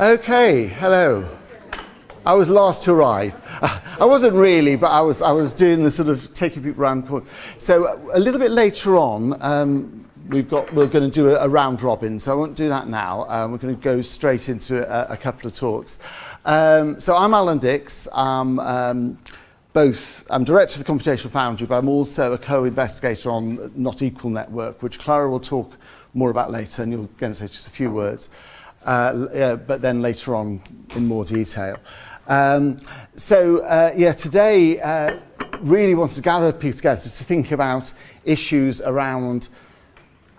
Okay, hello. I was last to arrive. I wasn't really, but I was doing the sort of taking people around the corner. So a little bit later on, we're going to do a round robin, so I won't do that now. We're going to go straight into a couple of talks. So I'm Alan Dix. I'm director of the Computational Foundry, but I'm also a co-investigator on Not Equal Network, which Clara will talk more about later, and you're going to say just a few words, but then later on in more detail. Today really want to gather people together to think about issues around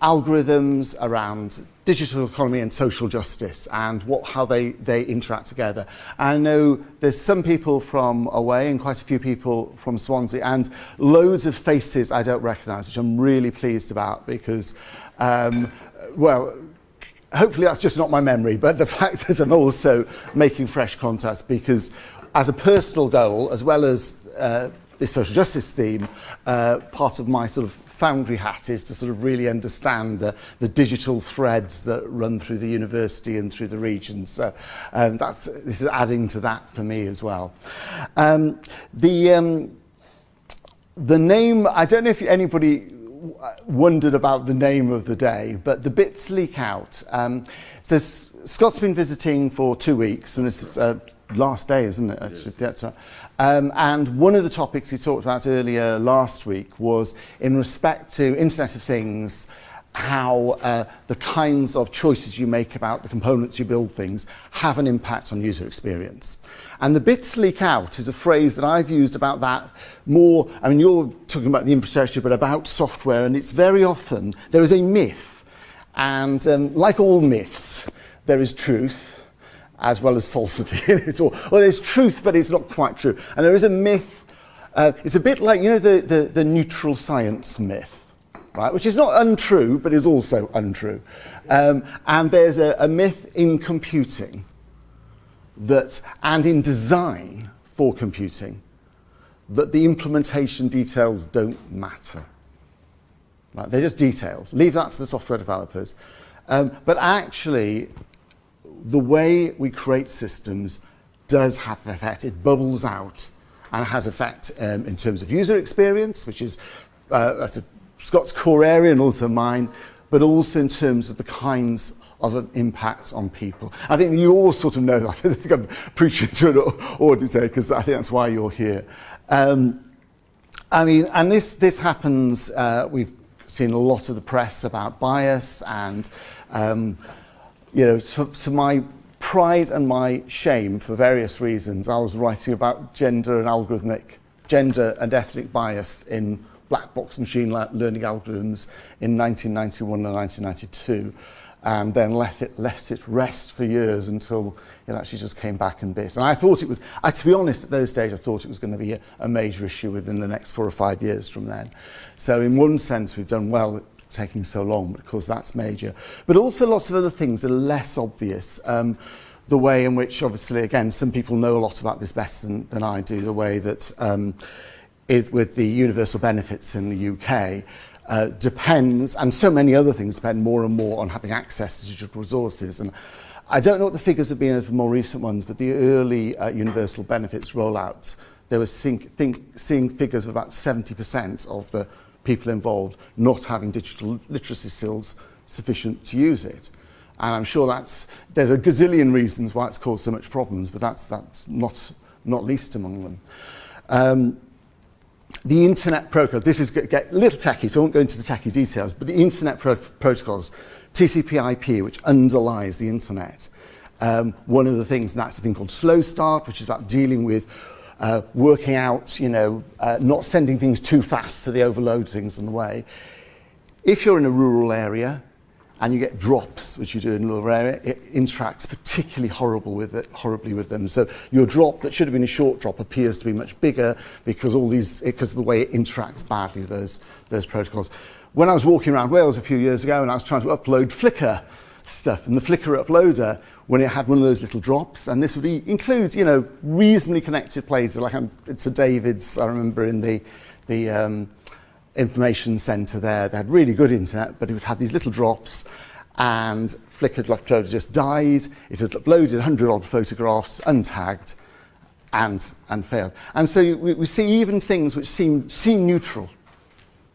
algorithms, around digital economy and social justice, and how they interact together. I know there's some people from away and quite a few people from Swansea, and loads of faces I don't recognise, which I'm really pleased about because, hopefully that's just not my memory, but the fact that I'm also making fresh contacts, because as a personal goal, as well as this social justice theme, part of my sort of Foundry hat is to sort of really understand the digital threads that run through the university and through the region. So this is adding to that for me as well. The name, I don't know if anybody wondered about the name of the day, but the bits leak out. So Scott's been visiting for 2 weeks, and this is last day, isn't it? Yes. That's right. And one of the topics he talked about earlier last week was in respect to Internet of Things, how the kinds of choices you make about the components you build things have an impact on user experience. And the bits leak out is a phrase that I've used about that more. I mean, you're talking about the infrastructure, but about software, and it's very often there is a myth. And like all myths, there is truth as well as falsity. There's truth, but it's not quite true. And there is a myth. It's a bit like, you know, the neutral science myth, right? Which is not untrue, but is also untrue. And there's a myth in computing and in design for computing, that the implementation details don't matter. Right? They're just details. Leave that to the software developers. But actually, the way we create systems does have an effect. It bubbles out and has effect in terms of user experience, which is that's Scott's core area and also mine, but also in terms of the kinds of impact on people. I think you all sort of know that. I think I'm preaching to an audience there, because I think that's why you're here. I mean, and this happens, we've seen a lot of the press about bias, and you know, to my pride and my shame, for various reasons, I was writing about gender and ethnic bias in black box machine learning algorithms in 1991 and 1992, and then let it rest for years until it actually just came back and bit. And I thought it was, to be honest, at those days, I thought it was going to be a major issue within the next 4 or 5 years from then. So in one sense, we've done well taking so long, but of course that's major. But also lots of other things that are less obvious. The way in which, obviously, again, some people know a lot about this better than I do, the way that with the universal benefits in the UK depends, and so many other things depend more and more on having access to digital resources. And I don't know what the figures have been of the more recent ones, but the early universal benefits rollouts, they were seeing figures of about 70% of the people involved not having digital literacy skills sufficient to use it. And I'm sure there's a gazillion reasons why it's caused so much problems, but that's not least among them. The internet protocol, this is get a little techie, so I won't go into the techie details, but the internet protocols, TCP/IP, which underlies the internet, one of the things, and that's a thing called slow start, which is about dealing with working out, not sending things too fast so they overload things on the way. If you're in a rural area and you get drops, which you do in a rural area, it interacts particularly horribly with them. So your drop that should have been a short drop appears to be much bigger because of the way it interacts badly with those protocols. When I was walking around Wales a few years ago and I was trying to upload Flickr stuff, and the Flickr uploader, when it had one of those little drops, and this would include, reasonably connected places, like it's St David's, I remember in the information centre there, they had really good internet, but it would have these little drops, and Flickr upload just died. It had uploaded 100 odd photographs, untagged, and failed. And so we see even things which seem neutral.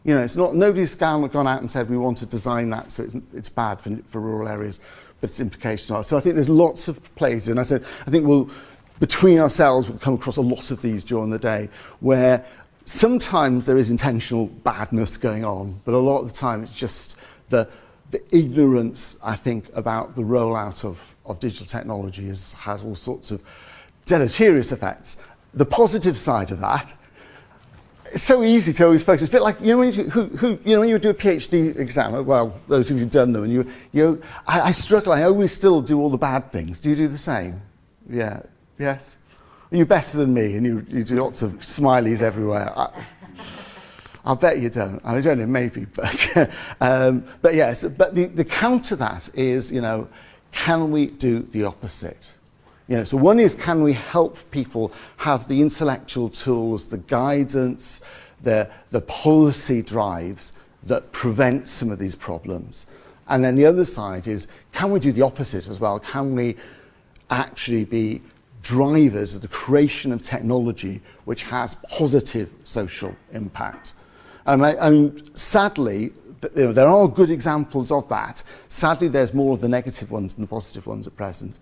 You know, it's not, nobody's gone out and said we want to design that so it's bad for rural areas, but its implications are. So I think there's lots of places, and I think between ourselves we'll come across a lot of these during the day, where sometimes there is intentional badness going on, but a lot of the time it's just the ignorance, I think, about the rollout of digital technology has all sorts of deleterious effects. The positive side of that, it's so easy to always focus. It's a bit like, you know, when you do a PhD exam, well, those of you who've done them, and I struggle, I always still do all the bad things. Do you do the same? Yeah, yes? You're better than me, and you do lots of smileys everywhere. I'll bet you don't. I don't know, maybe, but yes. But the counter to that is, you know, can we do the opposite? You know, so one is, can we help people have the intellectual tools, the guidance, the policy drives that prevent some of these problems? And then the other side is, can we do the opposite as well? Can we actually be drivers of the creation of technology which has positive social impact? And sadly, you know, there are good examples of that. Sadly, there's more of the negative ones than the positive ones at present.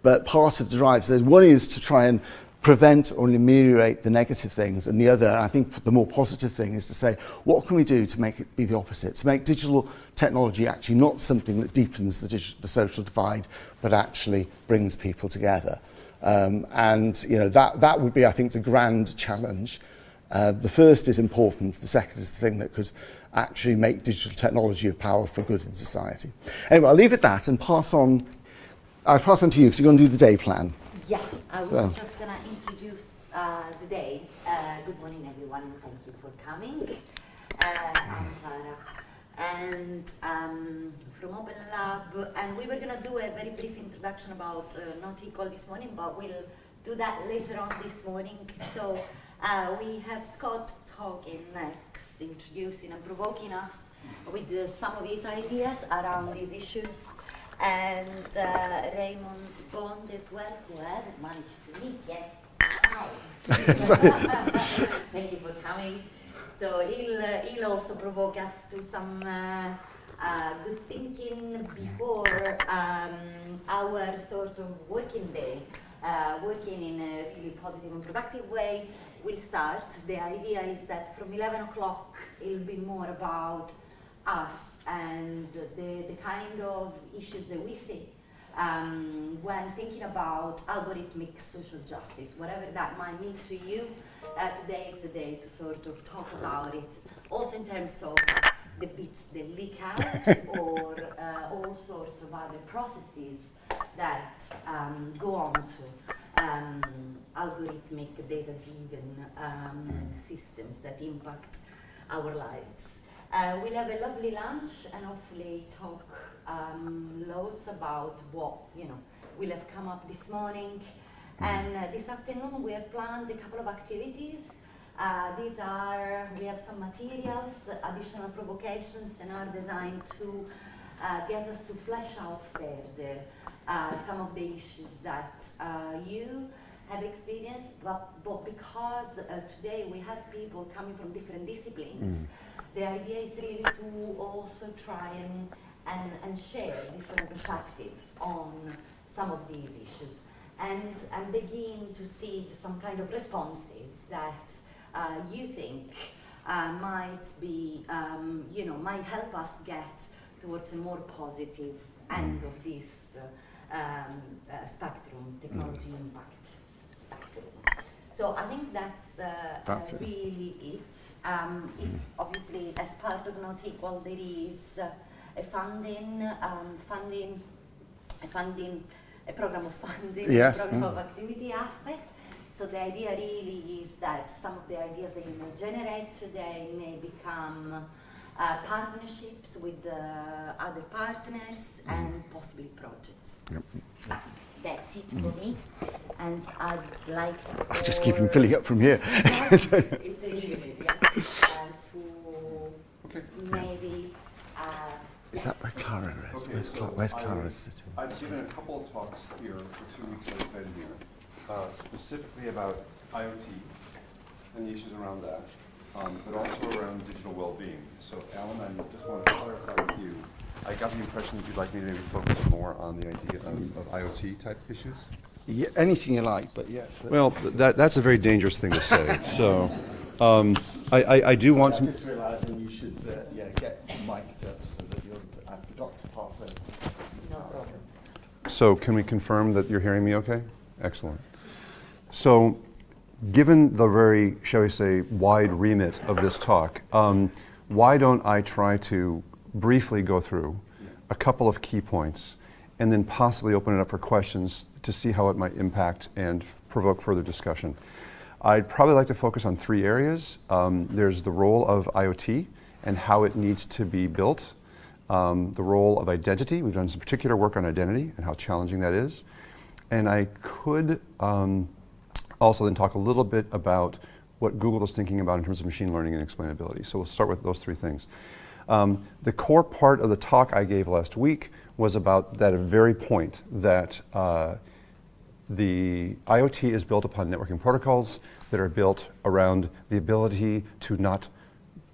But part of the drives, one is to try and prevent or ameliorate the negative things, and the other, I think the more positive thing, is to say, what can we do to make it be the opposite, to make digital technology actually not something that deepens the social divide, but actually brings people together. And you know, that would be, I think, the grand challenge. The first is important, the second is the thing that could actually make digital technology of power for good in society. Anyway, I'll leave it at that and I'll pass on to you, because you're going to do the day plan. Yeah, I was just going to introduce the day. Good morning, everyone, and thank you for coming. I'm Clara, and from Open Lab, and we were going to do a very brief introduction about Not Equal this morning, but we'll do that later on this morning. So we have Scott talking next, introducing and provoking us with some of his ideas around these issues. And Raymond Bond as well, who I haven't managed to meet yet. Hi. Thank you for coming. So he'll also provoke us to some good thinking before our sort of working day, working in a really positive and productive way. Will start. The idea is that from 11 o'clock it'll be more about us and the kind of issues that we see when thinking about algorithmic social justice, whatever that might mean to you. Today is the day to sort of talk about it, also in terms of the bits that leak out or all sorts of other processes that go on to algorithmic data-driven systems that impact our lives. We'll have a lovely lunch and hopefully talk loads about what will have come up this morning. And this afternoon we have planned a couple of activities. We have some materials, additional provocations, and are designed to get us to flesh out further some of the issues that you have experienced, but because today we have people coming from different disciplines. The idea is really to also try and share different perspectives on some of these issues and begin to see some kind of responses that you think might be, might help us get towards a more positive end of this spectrum, technology impact spectrum. So I think that's really it. If obviously, as part of Not Equal, there is a program of funding, yes. A program of activity aspect. So the idea really is that some of the ideas that you may generate today may become partnerships with other partners and possibly projects. Yep. That's it for me, and I'd like I'll just keep him filling up from here. It's really good, yeah. To maybe Is that where Clara is? Okay, Where's Clara sitting? I've given a couple of talks here for 2 weeks I've been here, specifically about IoT and the issues around that, but also around digital well-being. So Alan, I just want to clarify with you, I got the impression that you'd like me to maybe focus more on the idea of IoT type issues? Yeah, anything you like, but yeah. Well, that's a very dangerous thing to say. So I do want to... I'm just realising you should get mic'd up so that I forgot to pass over. No problem. So can we confirm that you're hearing me okay? Excellent. So given the very, shall we say, wide remit of this talk, why don't I try to briefly go through a couple of key points and then possibly open it up for questions to see how it might impact and provoke further discussion. I'd probably like to focus on 3 areas. There's the role of IoT and how it needs to be built, the role of identity. We've done some particular work on identity and how challenging that is. And I could also then talk a little bit about what Google is thinking about in terms of machine learning and explainability. So we'll start with those 3 things. The core part of the talk I gave last week was about that very point that the IoT is built upon networking protocols that are built around the ability to not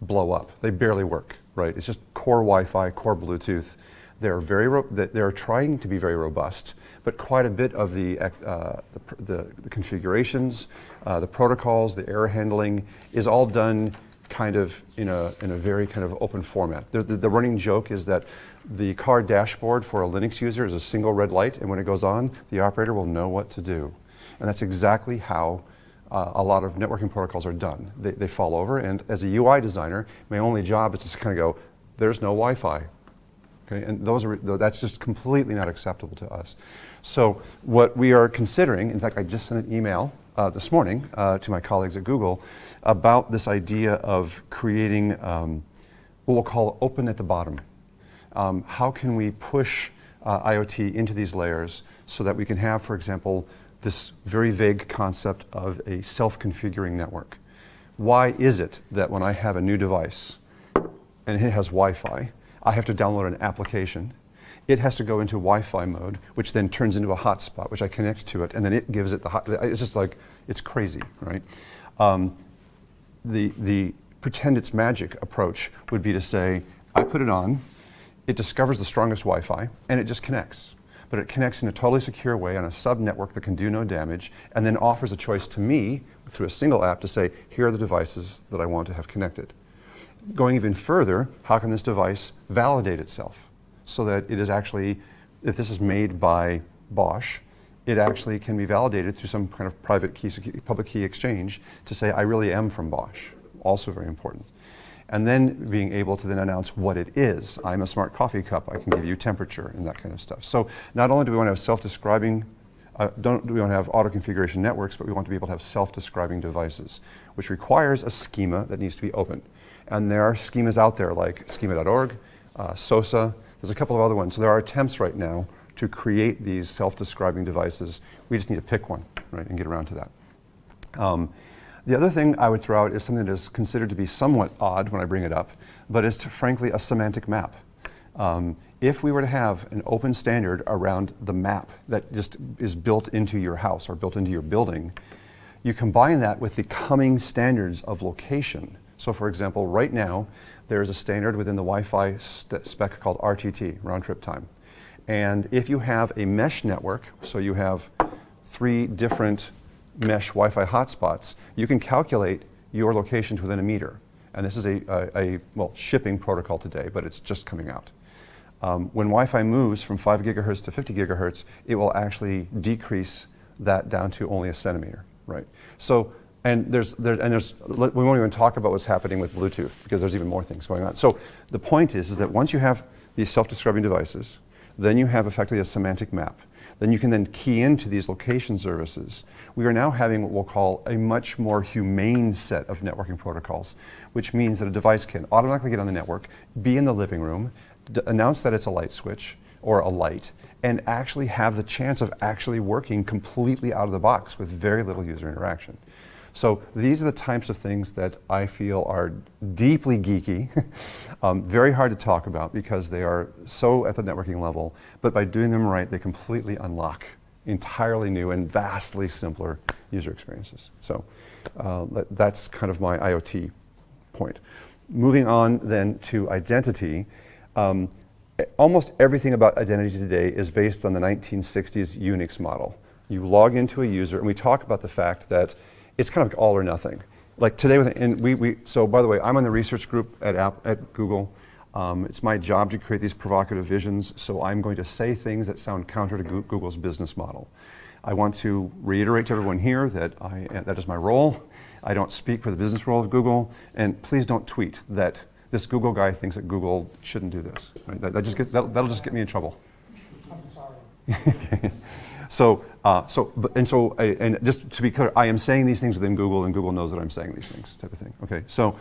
blow up. They barely work, right? It's just core Wi-Fi, core Bluetooth. They're trying to be very robust, but quite a bit of the configurations, the protocols, the error handling is all done kind of in a very kind of open format. The running joke is that the car dashboard for a Linux user is a single red light, and when it goes on, the operator will know what to do. And that's exactly how a lot of networking protocols are done. They fall over, and as a UI designer, my only job is to kind of go, there's no Wi-Fi. Okay, and that's just completely not acceptable to us. So what we are considering, in fact, I just sent an email this morning to my colleagues at Google about this idea of creating what we'll call open at the bottom. How can we push IoT into these layers so that we can have, for example, this very vague concept of a self-configuring network? Why is it that when I have a new device and it has Wi-Fi, I have to download an application, it has to go into Wi-Fi mode, which then turns into a hotspot, which I connect to it, and then it gives it it's just like, it's crazy, right? The pretend it's magic approach would be to say, I put it on, it discovers the strongest Wi-Fi, and it just connects. But it connects in a totally secure way on a sub-network that can do no damage, and then offers a choice to me through a single app to say, here are the devices that I want to have connected. Going even further, how can this device validate itself? So that it is actually, if this is made by Bosch, it actually can be validated through some kind of private key, public key exchange to say, I really am from Bosch. Also very important. And then being able to then announce what it is. I'm a smart coffee cup, I can give you temperature and that kind of stuff. So not only do we want to have self-describing, do we want to have auto-configuration networks, but we want to be able to have self-describing devices, which requires a schema that needs to be open. And there are schemas out there like schema.org, SOSA, there's a couple of other ones. So there are attempts right now to create these self-describing devices. We just need to pick one, right, and get around to that. The other thing I would throw out is something that is considered to be somewhat odd when I bring it up, but is frankly a semantic map. If we were to have an open standard around the map that just is built into your house or built into your building, you combine that with the coming standards of location. So for example, right now, there's a standard within the Wi-Fi spec called RTT, round trip time. And if you have a mesh network, so you have 3 different mesh Wi-Fi hotspots, you can calculate your locations within a meter. And this is a shipping protocol today, but it's just coming out. When Wi-Fi moves from 5 gigahertz to 50 gigahertz, it will actually decrease that down to only a centimeter, right? So, we won't even talk about what's happening with Bluetooth because there's even more things going on. So the point is that once you have these self-describing devices, then you have effectively a semantic map. Then you can then key into these location services. We are now having what we'll call a much more humane set of networking protocols, which means that a device can automatically get on the network, be in the living room, announce that it's a light switch or a light, and actually have the chance of actually working completely out of the box with very little user interaction. So these are the types of things that I feel are deeply geeky, very hard to talk about because they are so at the networking level, but by doing them right, they completely unlock entirely new and vastly simpler user experiences. So that's kind of my IoT point. Moving on then to identity, almost everything about identity today is based on the 1960s Unix model. You log into a user, and we talk about the fact that it's kind of all or nothing. Like today, so by the way, I'm on the research group at Google. It's my job to create these provocative visions, so I'm going to say things that sound counter to Google's business model. I want to reiterate to everyone here that that is my role. I don't speak for the business role of Google, and please don't tweet that this Google guy thinks that Google shouldn't do this. Right? That'll just get me in trouble. I'm sorry. And just to be clear, I am saying these things within Google, and Google knows that I'm saying these things, type of thing. Okay, so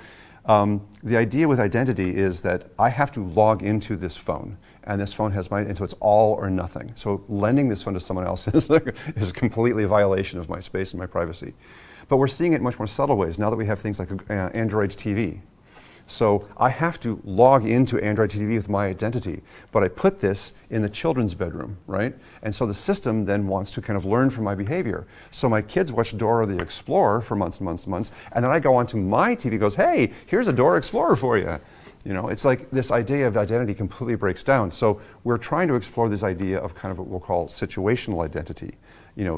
the idea with identity is that I have to log into this phone, and this phone has and so it's all or nothing. So lending this phone to someone else is completely a violation of my space and my privacy. But we're seeing it in much more subtle ways now that we have things like Android TV. So I have to log into Android TV with my identity, but I put this in the children's bedroom, right? And so the system then wants to kind of learn from my behavior. So my kids watch Dora the Explorer for months and months and months, and then I go onto my TV and goes, hey, here's a Dora Explorer for you. You know, it's like this idea of identity completely breaks down. So we're trying to explore this idea of kind of what we'll call situational identity,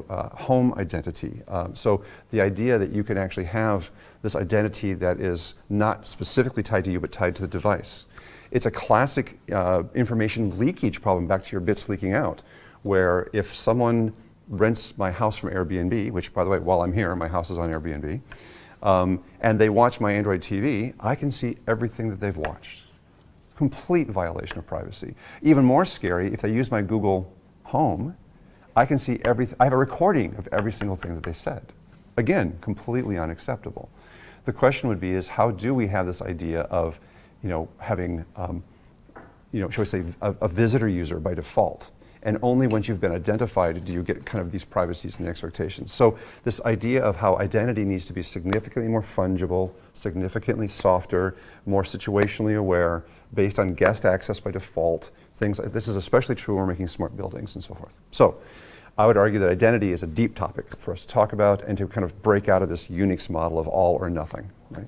home identity. So the idea that you can actually have this identity that is not specifically tied to you, but tied to the device. It's a classic information leakage problem, back to your bits leaking out, where if someone rents my house from Airbnb, which by the way, while I'm here, my house is on Airbnb, and they watch my Android TV, I can see everything that they've watched. Complete violation of privacy. Even more scary, if they use my Google Home, I can see everything. I have a recording of every single thing that they said. Again, completely unacceptable. The question would be is how do we have this idea of, having, shall we say, a visitor user by default? And only once you've been identified do you get kind of these privacies and the expectations. So this idea of how identity needs to be significantly more fungible, significantly softer, more situationally aware, based on guest access by default, things like this is especially true when we're making smart buildings and so forth. So I would argue that identity is a deep topic for us to talk about and to kind of break out of this Unix model of all or nothing. Right?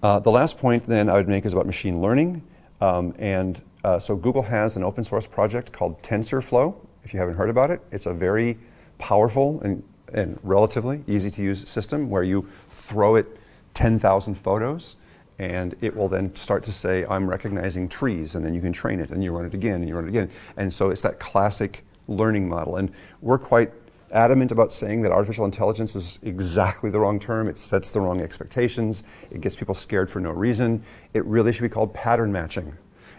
The last point then I would make is about machine learning. So Google has an open source project called Tensorflow. If you haven't heard about it, it's a very powerful and relatively easy to use system where you throw it 10,000 photos and it will then start to say, I'm recognizing trees, and then you can train it, and you run it again, and you run it again. And so it's that classic learning model. And we're quite adamant about saying that artificial intelligence is exactly the wrong term. It sets the wrong expectations. It gets people scared for no reason. It really should be called pattern matching.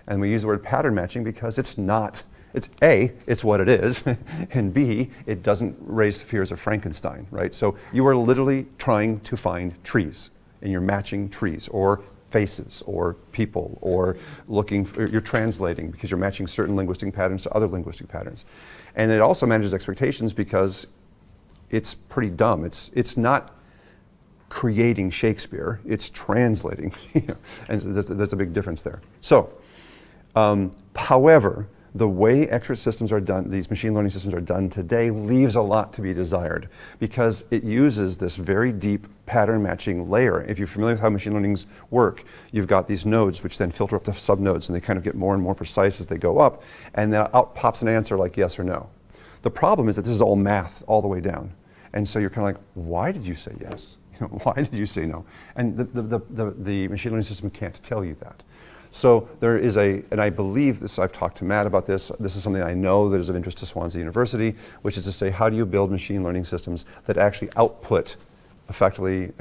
And we use the word pattern matching because it's not, it's A, it's what it is, and B, it doesn't raise the fears of Frankenstein, right? So you are literally trying to find trees, and you're matching trees, or faces, or people, or you're translating because you're matching certain linguistic patterns to other linguistic patterns. And it also manages expectations because it's pretty dumb. It's not creating Shakespeare, it's translating, and there's a big difference there. So, however, the way expert systems are done, these machine learning systems are done today, leaves a lot to be desired because it uses this very deep pattern matching layer. If you're familiar with how machine learnings work, you've got these nodes which then filter up the subnodes, and they kind of get more and more precise as they go up, and then out pops an answer like yes or no. The problem is that this is all math all the way down. And so you're kind of like, why did you say yes? Why did you say no? And the machine learning system can't tell you that. So there is and I believe this, I've talked to Matt about this is something I know that is of interest to Swansea University, which is to say, how do you build machine learning systems that actually output effectively,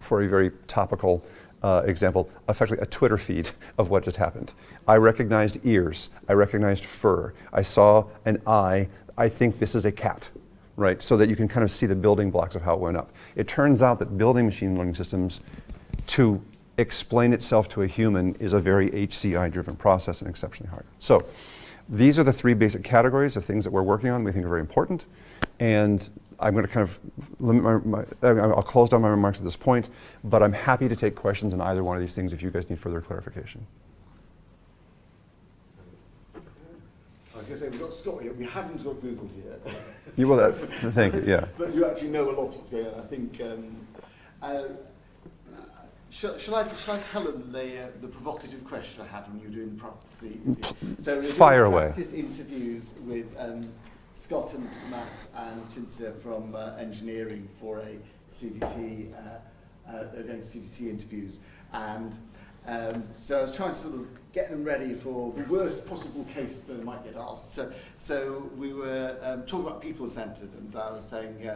for a very topical example, effectively a Twitter feed of what just happened. I recognized ears, I recognized fur, I saw an eye, I think this is a cat, right? So that you can kind of see the building blocks of how it went up. It turns out that building machine learning systems to explain itself to a human is a very HCI-driven process and exceptionally hard. So these are the three basic categories of things that we're working on we think are very important. And I'm going to kind of limit I'll close down my remarks at this point, but I'm happy to take questions on either one of these things if you guys need further clarification. I was going to say, we've got Scott here. We haven't got Google yet. You will, thank you, yeah. But you actually know a lot of what's going on. I think, shall I tell them the provocative question I had when you were doing the Fire away. Practice interviews with Scott and Matt and Chinsa from engineering for a CDT, CDT interviews. And so I was trying to sort of get them ready for the worst possible case that they might get asked. So we were talking about people-centered, and I was saying,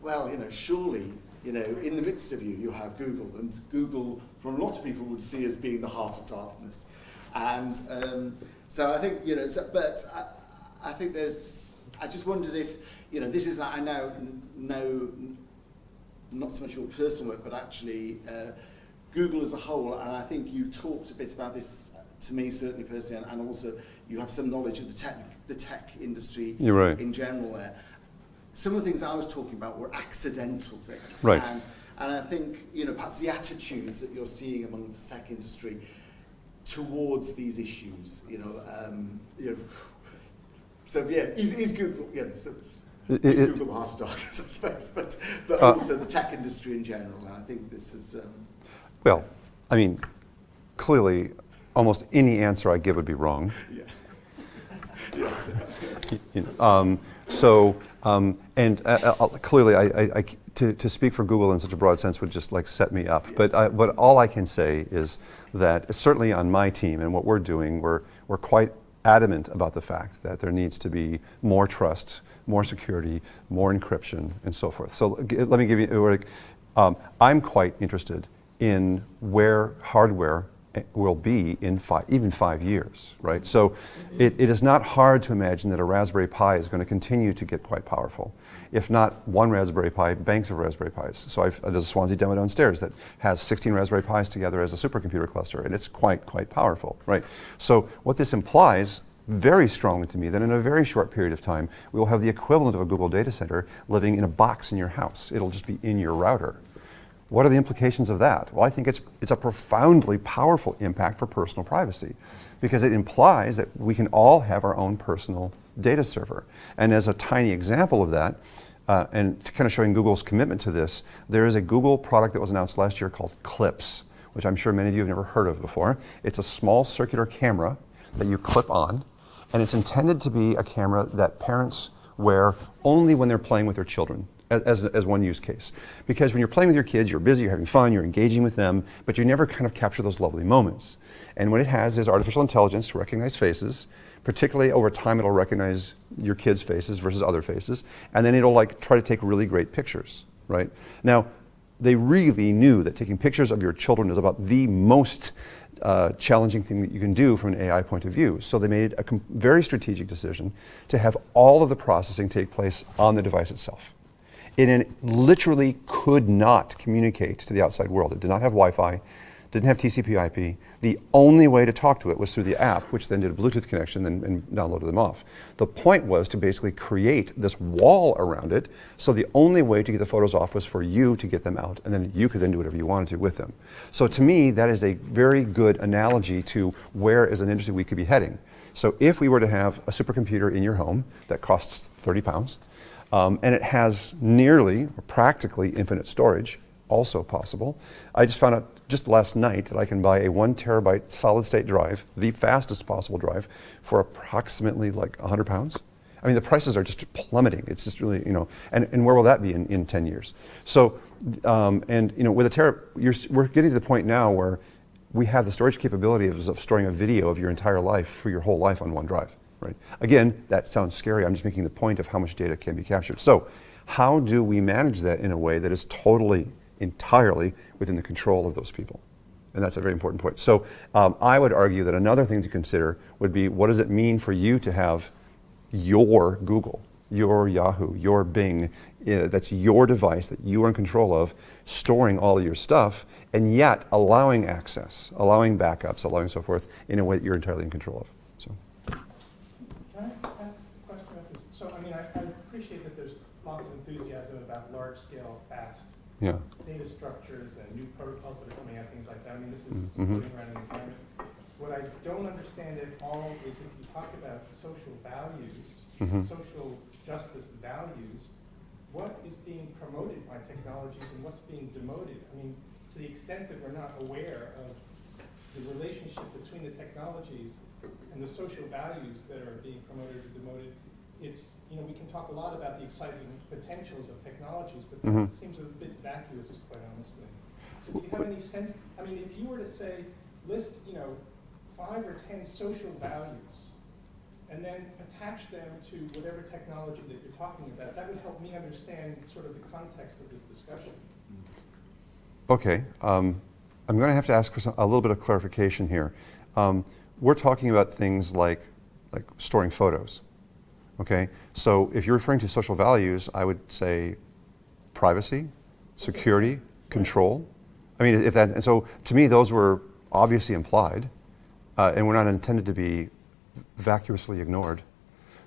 well, surely, in the midst of you have Google, and Google, from a lot of people, would see as being the heart of darkness. And so I think, but I think I just wondered if, this is, I now know not so much your personal work, but actually Google as a whole, and I think you talked a bit about this to me, certainly personally, and also you have some knowledge of the tech industry in general there. Some of the things I was talking about were accidental things. Right. And I think, perhaps the attitudes that you're seeing among the tech industry towards these issues, so yeah, is Google, is Google the heart of darkness, I suppose, but also the tech industry in general, and I think this is... Well, I mean, clearly, almost any answer I give would be wrong. Yeah. Yes. Clearly, to speak for Google in such a broad sense would just set me up. Yeah. But all I can say is that certainly on my team and what we're doing, we're quite adamant about the fact that there needs to be more trust, more security, more encryption, and so forth. So let me give you, I'm quite interested in where hardware will be in even 5 years, right? So it is not hard to imagine that a Raspberry Pi is going to continue to get quite powerful. If not one Raspberry Pi, banks of Raspberry Pis. So there's a Swansea demo downstairs that has 16 Raspberry Pis together as a supercomputer cluster, and it's quite powerful, right? So what this implies very strongly to me that in a very short period of time, we will have the equivalent of a Google data center living in a box in your house. It'll just be in your router. What are the implications of that? Well, I think it's a profoundly powerful impact for personal privacy, because it implies that we can all have our own personal data server. And as a tiny example of that, and kind of showing Google's commitment to this, there is a Google product that was announced last year called Clips, which I'm sure many of you have never heard of before. It's a small circular camera that you clip on, and it's intended to be a camera that parents wear only when they're playing with their children. As one use case. Because when you're playing with your kids, you're busy, you're having fun, you're engaging with them, but you never kind of capture those lovely moments. And what it has is artificial intelligence to recognize faces, particularly over time it'll recognize your kids' faces versus other faces, and then it'll try to take really great pictures, right? Now, they really knew that taking pictures of your children is about the most challenging thing that you can do from an AI point of view. So they made a very strategic decision to have all of the processing take place on the device itself. It literally could not communicate to the outside world. It did not have Wi-Fi, didn't have TCP/IP. The only way to talk to it was through the app, which then did a Bluetooth connection and downloaded them off. The point was to basically create this wall around it, so the only way to get the photos off was for you to get them out, and then you could then do whatever you wanted to with them. So to me, that is a very good analogy to where as an industry we could be heading. So if we were to have a supercomputer in your home that costs 30 pounds, and it has nearly or practically infinite storage, also possible. I just found out just last night that I can buy a 1 terabyte solid state drive, the fastest possible drive, for approximately 100 pounds. I mean, the prices are just plummeting. It's just really, and where will that be in 10 years? So, with a we're getting to the point now where we have the storage capability of storing a video of your entire life for your whole life on one drive. Right. Again, that sounds scary. I'm just making the point of how much data can be captured. So how do we manage that in a way that is entirely within the control of those people? And that's a very important point. So I would argue that another thing to consider would be, what does it mean for you to have your Google, your Yahoo, your Bing, that's your device that you are in control of, storing all of your stuff, and yet allowing access, allowing backups, allowing so forth in a way that you're entirely in control of. So. Can I ask a question about this? So, I mean, I appreciate that there's lots of enthusiasm about large-scale, fast Yeah. data structures and new protocols that are coming out, things like that. I mean, this is Mhm. floating around in the environment. What I don't understand at all is if you talk about social values, Mhm. social justice values, what is being promoted by technologies and what's being demoted? I mean, to the extent that we're not aware of the relationship between the technologies and the social values that are being promoted or demoted, it's, you know, we can talk a lot about the exciting potentials of technologies, but Mhm. that seems a bit vacuous, quite honestly. So do you have any sense, I mean, if you were to say, list, you know, 5 or 10 social values, and then attach them to whatever technology that you're talking about, that would help me understand sort of the context of this discussion. Okay. I'm going to have to ask for a little bit of clarification here. We're talking about things like storing photos. Okay. So if you're referring to social values, I would say privacy, security, control. I mean, if that. And so to me, those were obviously implied, and were not intended to be vacuously ignored.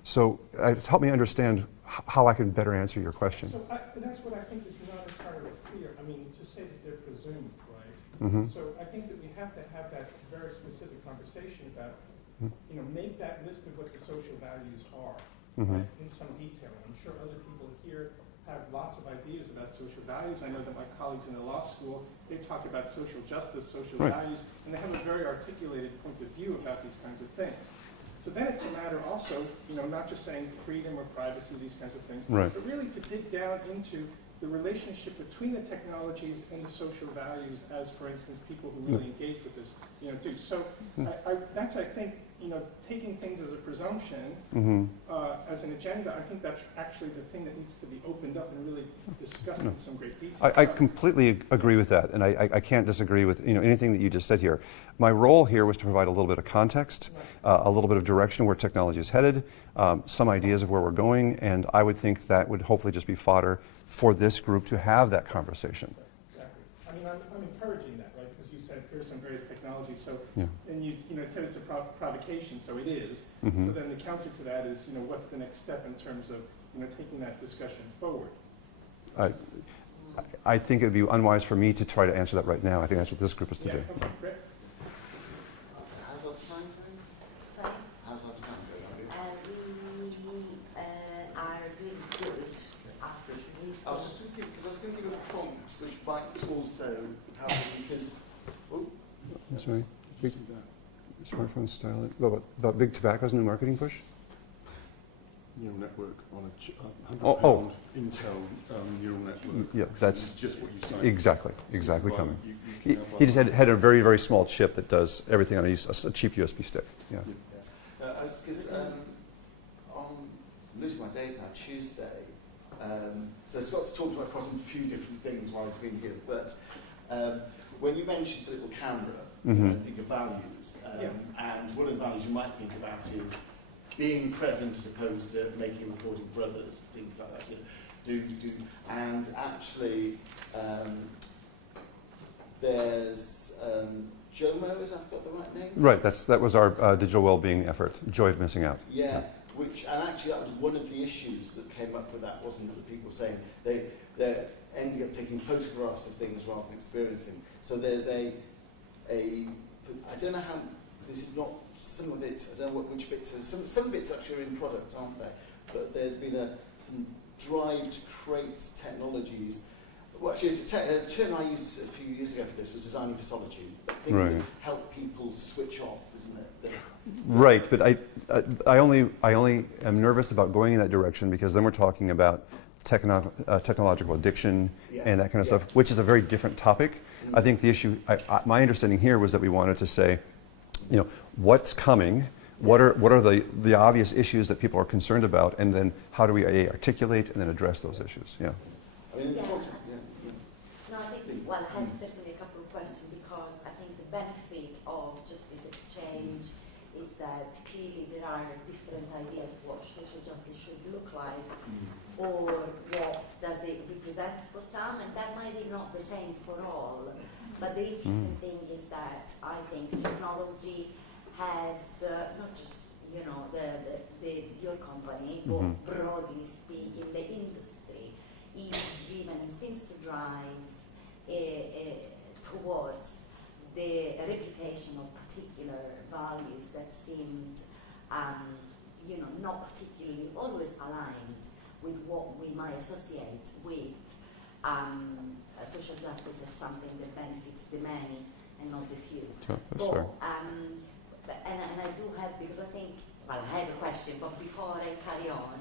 So help me understand how I can better answer your question. So that's what I think is not entirely clear. I mean, to say that they're presumed, right? Mm-hmm. So I think that we have to have that very specific conversation about, you know, make that list of what the social values are, Mm-hmm. right, in some detail. I'm sure other people here have lots of ideas about social values. I know that my colleagues in the law school, they talk about social justice, social Right. values, and they have a very articulated point of view about these kinds of things. So then it's a matter also, you know, not just saying freedom or privacy, these kinds of things, Right. but really to dig down into the relationship between the technologies and the social values as, for instance, people who really engage with this, you know, do. So that's, I think, you know, taking things as a presumption, Mm-hmm. as an agenda, I think that's actually the thing that needs to be opened up and really discussed in some great detail. I completely agree with that, and I can't disagree with anything that you just said here. My role here was to provide a little bit of context, a little bit of direction where technology is headed, some ideas of where we're going, and I would think that would hopefully just be fodder for this group to have that conversation. Exactly. I mean, I'm encouraging that, right? Because you said here's some various technologies, so Yeah. and you said it's a provocation, so it is. Mhm. So then the counter to that is, you know, what's the next step in terms of, you know, taking that discussion forward? I think it would be unwise for me to try to answer that right now. I think that's what this group is to do. Okay, great. How's our time going? Sorry? How's our time going? We are doing good, actually. I was just thinking, because I was going to give a prompt which might also help, because... Oh, I'm sorry. Big smartphone style. About big tobacco's new marketing push? Neural network on a Oh. £100 Intel neural network. Yeah, that's It's just what you say. exactly Well, coming. you He can have just had a very, very small chip that does everything on a cheap USB stick. Yeah. because I'm losing my days now, Tuesday. So Scott's talked about quite a few different things while he's been here, but when you mentioned the little camera, Mhm. I think of values, and one of the values you might think about is being present as opposed to making a recording for others, things like that. You know, and actually, there's JOMO, is I've got the right name? Right. That was our digital well-being effort. Joy of missing out. Yeah. And actually that was one of the issues that came up with that, wasn't it? The people saying they're ending up taking photographs of things rather than experiencing. So there's I don't know how, this is not, some of it, I don't know which bits, some bits actually are in product, aren't they? But there's been some drive to create technologies. Well, actually, a term I used a few years ago for this was designing for solitude. Things Right. that help people switch off, isn't it? Right, but I only am nervous about going in that direction because then we're talking about technological addiction and that kind of stuff, which is a very different topic. I think the issue, my understanding here was that we wanted to say, you know, what's coming, what are the obvious issues that people are concerned about, and then how do we articulate and then address those issues? Yeah. I mean, No, I think, well, I have certainly a couple of questions because I think the benefit of just this exchange is that clearly there are different ideas of what social justice should look like or what does it represent for some, and that might be not the same for all. But the interesting thing is that I think technology has not just your company, or broadly speaking, the industry is driven and seems to drive towards the replication of particular values that seemed, not particularly always aligned with what we might associate with social justice as something that benefits the many and not the few. Sure. And I do have, because I think, well, I have a question, but before I carry on,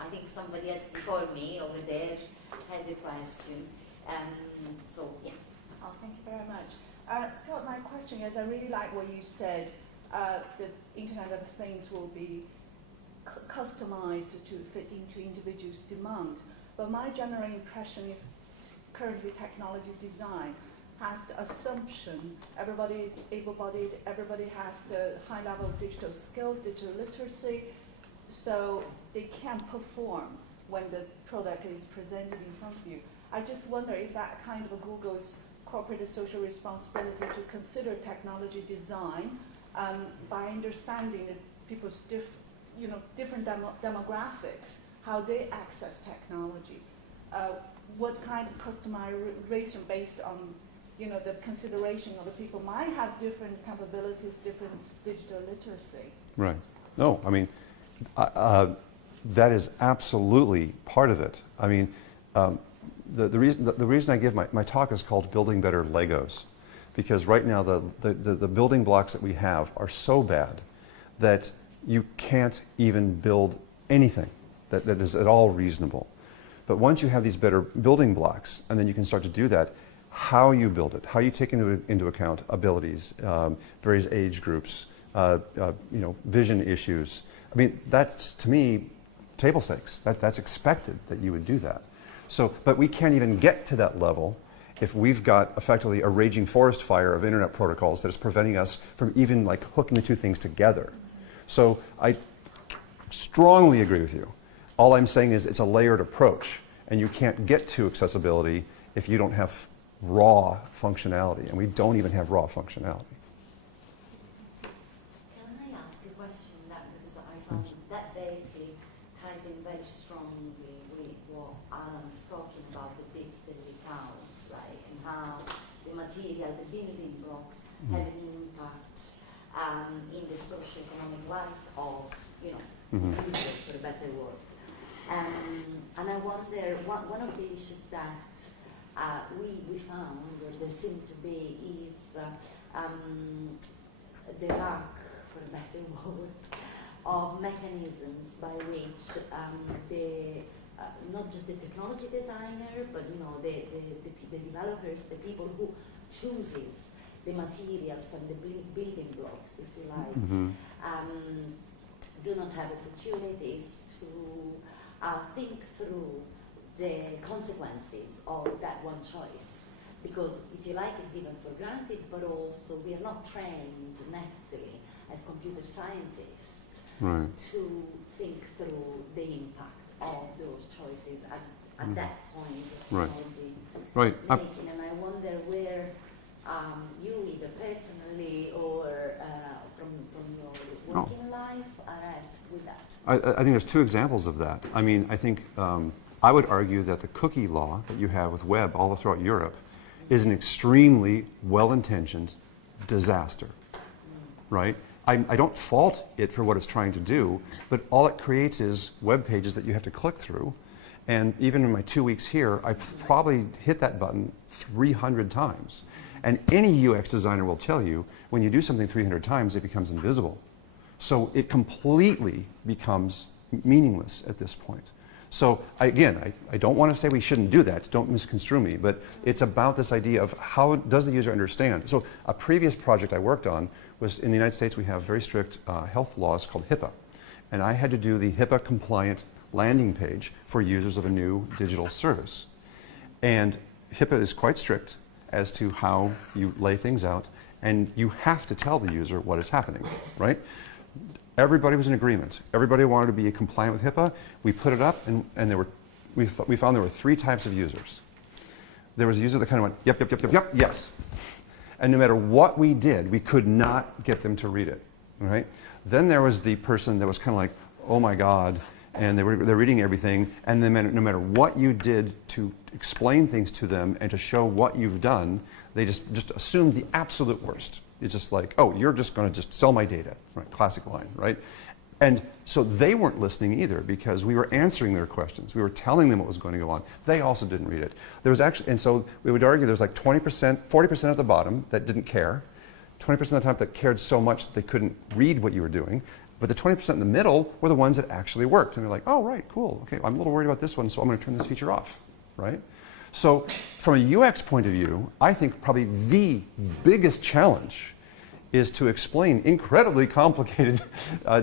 I think somebody else before me over there had a question. So, yeah. Oh, thank you very much. Scott, my question is, I really like what you said, the Internet of Things will be customized to fit into individuals' demand. But my general impression is currently technology's design has the assumption everybody is able-bodied, everybody has the high level of digital skills, digital literacy, so they can perform when the product is presented in front of you. I just wonder if that kind of Google's corporate social responsibility to consider technology design by understanding the people's different demographics, how they access technology, what kind of customization based on the consideration of the people might have different capabilities, different digital literacy. Right. No, I mean, that is absolutely part of it. I mean, the reason I give my talk is called Building Better Legos, because right now the building blocks that we have are so bad that you can't even build anything that is at all reasonable. But once you have these better building blocks, and then you can start to do that, how you build it, how you take into account abilities, various age groups, vision issues. I mean, that's, to me, table stakes. That's expected that you would do that. So, but we can't even get to that level if we've got effectively a raging forest fire of internet protocols that is preventing us from even like hooking the two things together. So I strongly agree with you. All I'm saying is it's a layered approach, and you can't get to accessibility if you don't have raw functionality, and we don't even have raw functionality. Can I ask a question because I found that basically ties in very strongly with what Alan was talking about, the bits that we count, right, and how the material, the building blocks have an impact in the socio-economic life of, users, for a better word. And I wonder, one of the issues that we found, or there seemed to be, is the lack, for a better word, of mechanisms by which not just the technology designer, but the developers, the people who chooses the materials and the building blocks, if you like, do not have opportunities to think through the consequences of that one choice. Because, if you like, it's given for granted, but also we are not trained necessarily as computer scientists to think through the impact of those choices at that point of technology making. And I wonder where you, either personally or from your working life, are at with that. I think there's two examples of that. I mean, I think I would argue that the cookie law that you have with web all throughout Europe is an extremely well-intentioned disaster, right? I don't fault it for what it's trying to do, but all it creates is web pages that you have to click through. And even in my 2 weeks here, I've probably hit that button 300 times. And any UX designer will tell you, when you do something 300 times, it becomes invisible. So it completely becomes meaningless at this point. So again, I don't want to say we shouldn't do that, don't misconstrue me, but it's about this idea of how does the user understand. So a previous project I worked on was, in the United States we have very strict health laws called HIPAA. And I had to do the HIPAA compliant landing page for users of a new digital service. And HIPAA is quite strict as to how you lay things out, and you have to tell the user what is happening, right? Everybody was in agreement. Everybody wanted to be compliant with HIPAA. We put it up, and we found there were 3 types of users. There was a user that kind of went, yep, yep, yep, yep, yep, yes. And no matter what we did, we could not get them to read it, right? Then there was the person that was kind of like, oh my God, and they're reading everything, and then no matter what you did to explain things to them and to show what you've done, they just assumed the absolute worst. It's just like, oh, you're just going to just sell my data, right? Classic line, right? And so they weren't listening either because we were answering their questions. We were telling them what was going to go on. They also didn't read it. There was actually, and so we would argue there's like 20%, 40% at the bottom that didn't care, 20% of the time that cared so much that they couldn't read what you were doing. But the 20% in the middle were the ones that actually worked. And they're like, oh, right, cool. Okay, I'm a little worried about this one, so I'm going to turn this feature off, right? So from a UX point of view, I think probably the biggest challenge is to explain incredibly complicated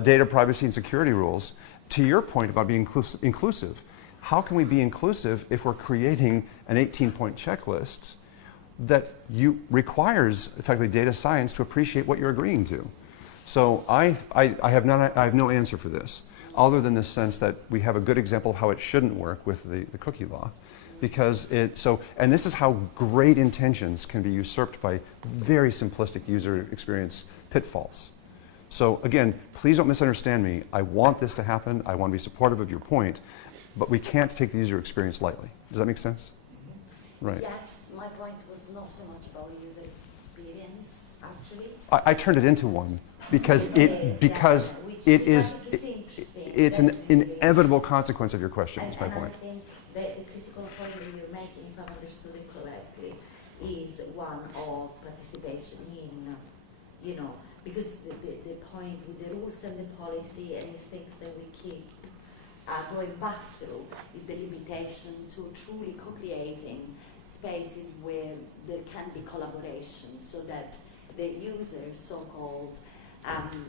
data privacy and security rules. To your point about being inclusive, how can we be inclusive if we're creating an 18-point checklist that requires effectively data science to appreciate what you're agreeing to? So I have no answer for this, other than the sense that we have a good example of how it shouldn't work with the cookie law. Because and this is how great intentions can be usurped by very simplistic user experience pitfalls. So again, please don't misunderstand me. I want this to happen. I want to be supportive of your point, but we can't take the user experience lightly. Does that make sense? Right. Yes, my point was not so much about user experience, actually. I turned it into one because it's an inevitable consequence of your question. Is my point. I think the critical point that you're making, if I've understood it correctly, is one of participation in, because the point with the rules and the policy and these things that we keep going back to is the limitation to truly co-creating spaces where there can be collaboration so that the users, so-called,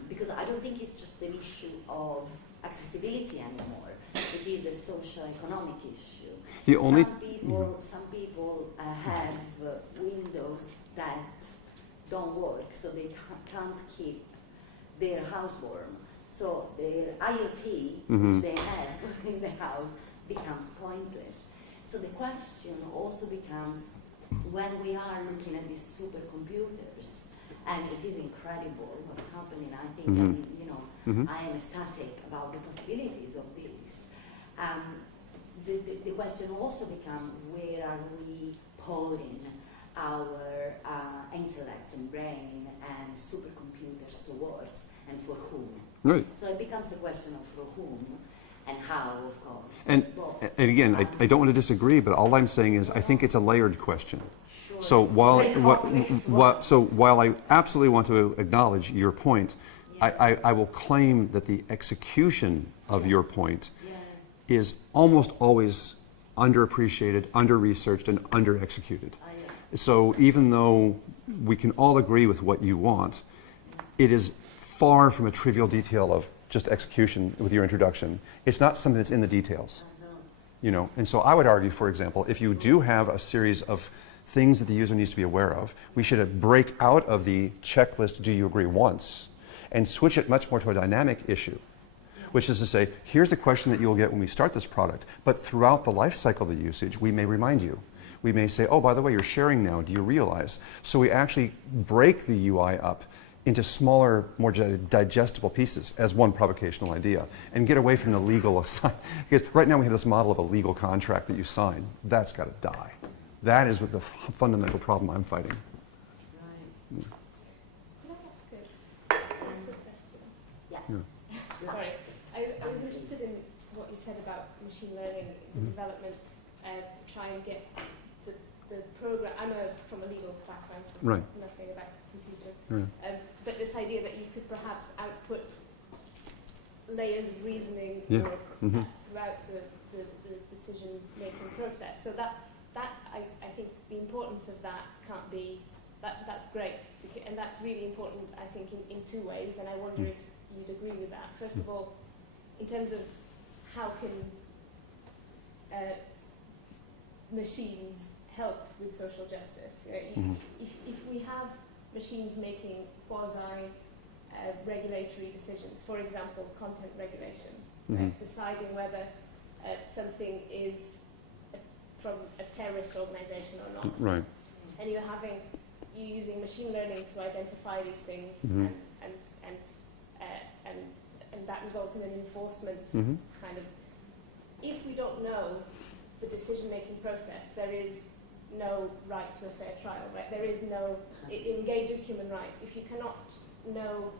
because I don't think it's just an issue of accessibility anymore. It is a social-economic issue. Some people have windows that don't work, so they can't keep their house warm. So their IoT, which they have in the house, becomes pointless. So the question also becomes, when we are looking at these supercomputers, and it is incredible what's happening. I think, I am ecstatic about the possibilities of this. The question also becomes, where are we pouring our intellect and brain and supercomputers towards, and for whom? Right. So it becomes a question of for whom and how, of course. And again, I don't want to disagree, but all I'm saying is I think it's a layered question. Sure. So while I absolutely want to acknowledge your point, I will claim that the execution of your point is almost always underappreciated, under-researched, and under-executed. So even though we can all agree with what you want, it is far from a trivial detail of just execution with your introduction. It's not something that's in the details. And so I would argue, for example, if you do have a series of things that the user needs to be aware of, we should break out of the checklist, do you agree once, and switch it much more to a dynamic issue, which is to say, here's the question that you will get when we start this product, but throughout the life cycle of the usage, we may remind you. We may say, oh, by the way, you're sharing now, do you realize? So we actually break the UI up into smaller, more digestible pieces as one provocational idea, and get away from the legal assign. Because right now we have this model of a legal contract that you sign. That's got to die. That is what the fundamental problem I'm fighting. Right. No, that's good. Good question. Yeah. Sorry, I was interested in what you said about machine learning, the development, to try and get the program. I'm from a legal background, so Right. nothing about computers. Right. But this idea that you could perhaps output layers of reasoning throughout the decision-making process. So that I think the importance of that can't be, that's great. And that's really important, I think, in two ways. And I wonder if you'd agree with that. First of all, in terms of how can machines help with social justice? If we have machines making quasi-regulatory decisions, for example, content regulation, right? Deciding whether something is from a terrorist organization or not. Right. And you're using machine learning to identify these things and and that results in an enforcement Mhm. kind of. If we don't know the decision-making process, there is no right to a fair trial, right? There is no, it engages human rights. If you cannot know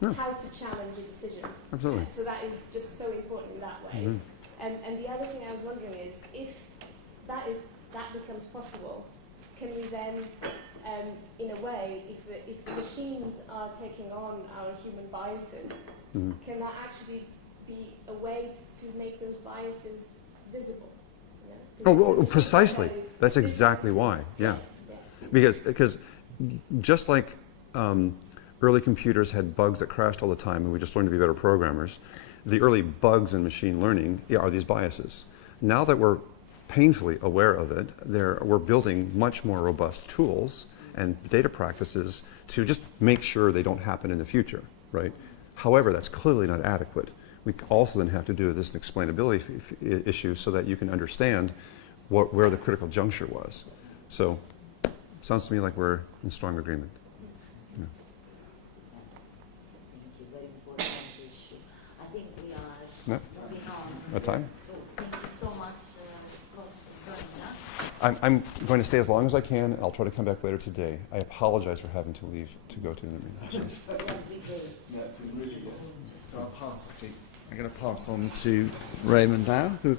Yeah. how to challenge a decision, Absolutely. so that is just so important in that way. Mhm. And the other thing I was wondering is, if that becomes possible, can we then, in a way, if the machines are taking on our human biases, Mhm. can that actually be a way to make those biases visible? You know, Oh, precisely. That's exactly why. Yeah. Because just like early computers had bugs that crashed all the time and we just learned to be better programmers, the early bugs in machine learning are these biases. Now that we're painfully aware of it, we're building much more robust tools and data practices to just make sure they don't happen in the future, right? However, that's clearly not adequate. We also then have to do this explainability issue so that you can understand where the critical juncture was. So, sounds to me like we're in strong agreement. Yeah. Thank you. Very important issue. I think we are Yeah. moving on. At time? So thank you so much, Scott, for joining us. I'm going to stay as long as I can. I'll try to come back later today. I apologize for having to leave to go to the meeting. That's great. That's been really good. So I'm going to pass on to Raymond now, who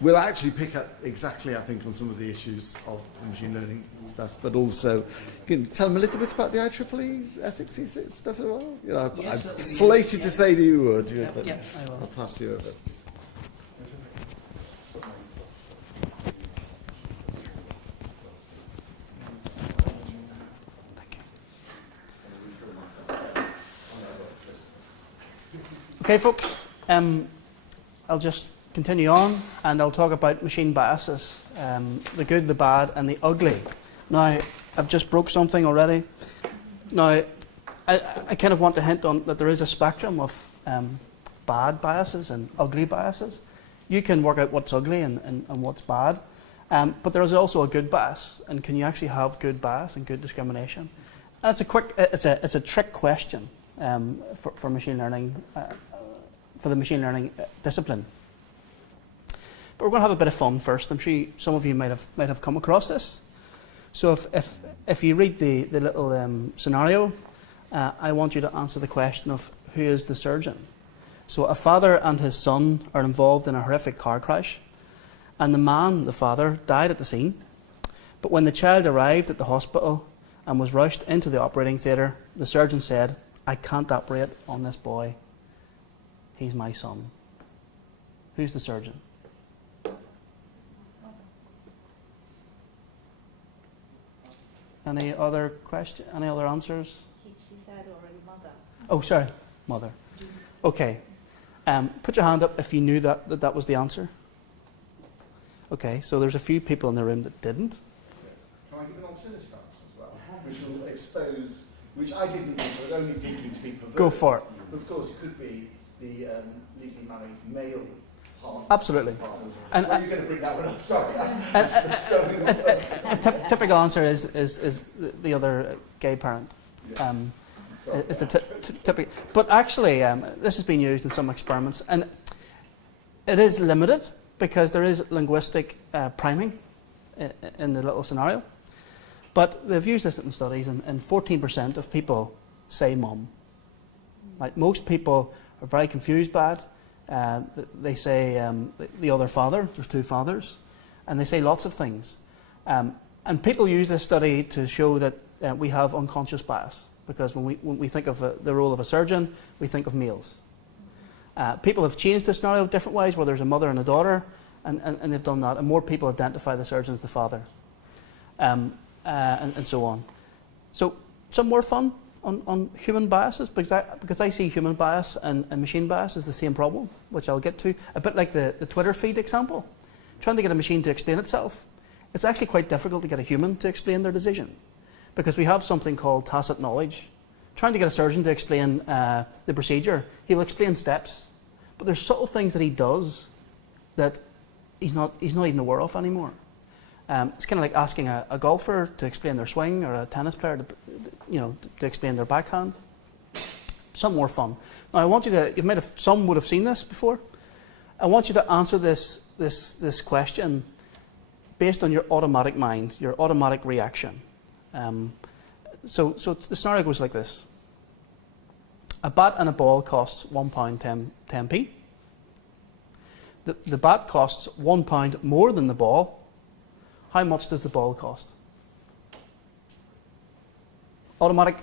will actually pick up exactly, I think, on some of the issues of the machine learning stuff, but also can you tell them a little bit about the IEEE ethics stuff as well. You know, Yes, I'm slated to say that you would, but Yeah, I will. I'll pass you over. Okay, folks, I'll just continue on and I'll talk about machine biases, the good, the bad and the ugly. Now, I've just broke something already. Now, I kind of want to hint on that there is a spectrum of bad biases and ugly biases. You can work out what's ugly and what's bad, but there is also a good bias. And can you actually have good bias and good discrimination? And it's a trick question for machine learning, for the machine learning discipline. But we're going to have a bit of fun first. I'm sure some of you might have come across this. So if you read the little scenario, I want you to answer the question of who is the surgeon. So a father and his son are involved in a horrific car crash, and the father, died at the scene. But when the child arrived at the hospital and was rushed into the operating theatre, the surgeon said, "I can't operate on this boy. He's my son." Who's the surgeon? Any other question? Any other answers? She said already mother. Oh, sorry, mother. Okay. Put your hand up if you knew that was the answer. Okay, so there's a few people in the room that didn't. Can I give an alternative answer as well, which will expose, which I didn't think, but only thinking to be perverse. Go for it. But of course, it could be the legally married male partner. Absolutely. And Well, you're going to bring that one up, sorry. a typical answer is the other gay parent. Sorry. It's a typical. But actually, this has been used in some experiments, and it is limited because there is linguistic priming in the little scenario. But they've used this in studies, and 14% of people say mum. Like most people are very confused by it. They say the other father. There's two fathers, and they say lots of things. And people use this study to show that we have unconscious bias, because when we think of the role of a surgeon, we think of males. People have changed the scenario different ways, where there's a mother and a daughter, and they've done that, and more people identify the surgeon as the father, and so on. So some more fun on human biases, because I see human bias and machine bias as the same problem, which I'll get to. A bit like the Twitter feed example. Trying to get a machine to explain itself, it's actually quite difficult to get a human to explain their decision, because we have something called tacit knowledge. Trying to get a surgeon to explain the procedure, he'll explain steps, but there's subtle things that he does that he's not even aware of anymore. It's kind of like asking a golfer to explain their swing, or a tennis player to explain their backhand. Some more fun. Now I want you to, some would have seen this before. I want you to answer this question based on your automatic mind, your automatic reaction. So the scenario goes like this. A bat and a ball costs £1 10p. The bat costs £1 more than the ball. How much does the ball cost? Automatic.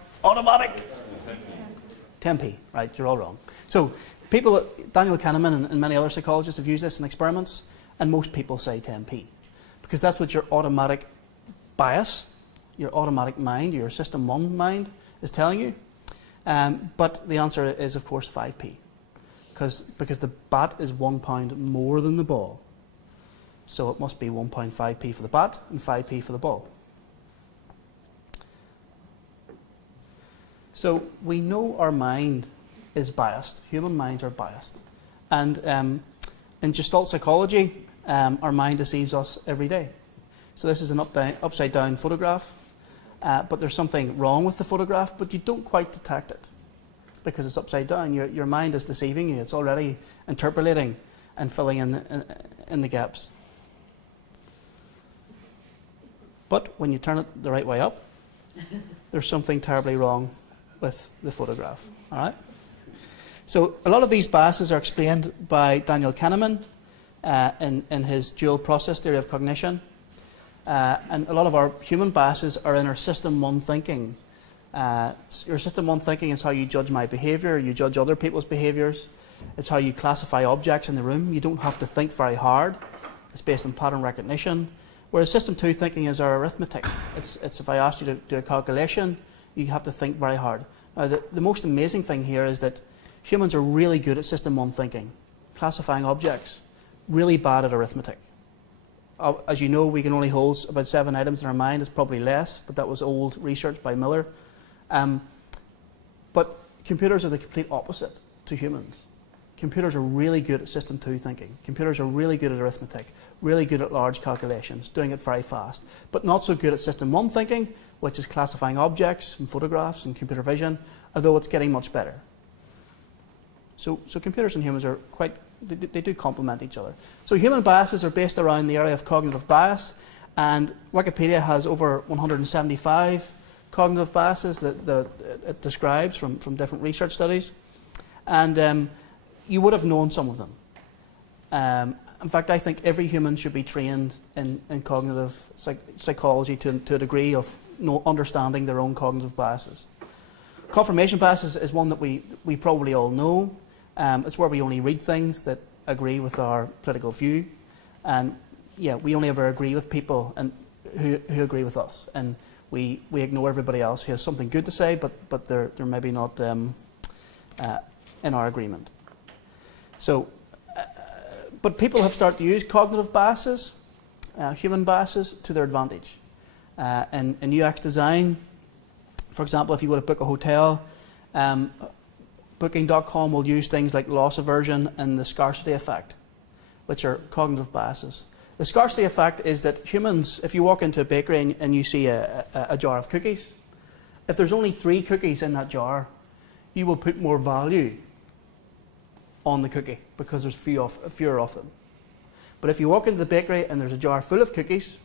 10p, right, you're all wrong. So people, Daniel Kahneman and many other psychologists have used this in experiments, and most people say 10p. Because that's what your automatic bias, your automatic mind, your system 1 mind is telling you. But the answer is, of course, 5p. Because the bat is £1 more than the ball. So it must be 1.5p for the bat and 5p for the ball. So we know our mind is biased. Human minds are biased. And in Gestalt psychology, our mind deceives us every day. So this is an upside down photograph, but there's something wrong with the photograph, but you don't quite detect it because it's upside down. Your mind is deceiving you. It's already interpolating and filling in the gaps. But when you turn it the right way up, there's something terribly wrong with the photograph. All right? So a lot of these biases are explained by Daniel Kahneman in his dual process theory of cognition. And a lot of our human biases are in our system 1 thinking. Your system 1 thinking is how you judge my behaviour, you judge other people's behaviours. It's how you classify objects in the room. You don't have to think very hard. It's based on pattern recognition. Whereas system 2 thinking is our arithmetic. It's if I asked you to do a calculation, you have to think very hard. Now, the most amazing thing here is that humans are really good at system 1 thinking, classifying objects, really bad at arithmetic. As you know, we can only hold about 7 items in our mind. It's probably less, but that was old research by Miller. But computers are the complete opposite to humans. Computers are really good at system 2 thinking. Computers are really good at arithmetic, really good at large calculations, doing it very fast, but not so good at system 1 thinking, which is classifying objects and photographs and computer vision, although it's getting much better. So computers and humans are they do complement each other. So human biases are based around the area of cognitive bias, and Wikipedia has over 175 cognitive biases that it describes from different research studies. And you would have known some of them. In fact, I think every human should be trained in cognitive psychology to a degree of understanding their own cognitive biases. Confirmation bias is one that we probably all know. It's where we only read things that agree with our political view. And yeah, we only ever agree with people who agree with us. And we ignore everybody else who has something good to say, but they're maybe not in our agreement. So, but people have started to use cognitive biases, human biases, to their advantage. In UX design, for example, if you go to book a hotel, Booking.com will use things like loss aversion and the scarcity effect, which are cognitive biases. The scarcity effect is that humans, if you walk into a bakery and you see a jar of cookies, if there's only 3 cookies in that jar, you will put more value on the cookie because there's fewer of them. But if you walk into the bakery and there's a jar full of cookies,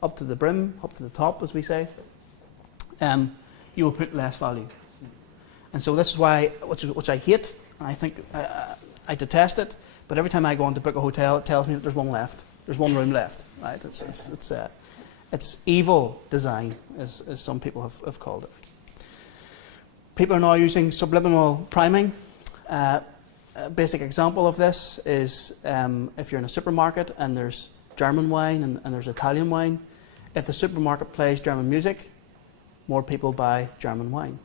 up to the brim, up to the top, as we say, you will put less value. And so this is why, which I hate, and I think I detest it, but every time I go on to book a hotel, it tells me that there's one left. There's one room left, right? It's evil design, as some people have called it. People are now using subliminal priming. A basic example of this is if you're in a supermarket and there's German wine and there's Italian wine, if the supermarket plays German music, more people buy German wine.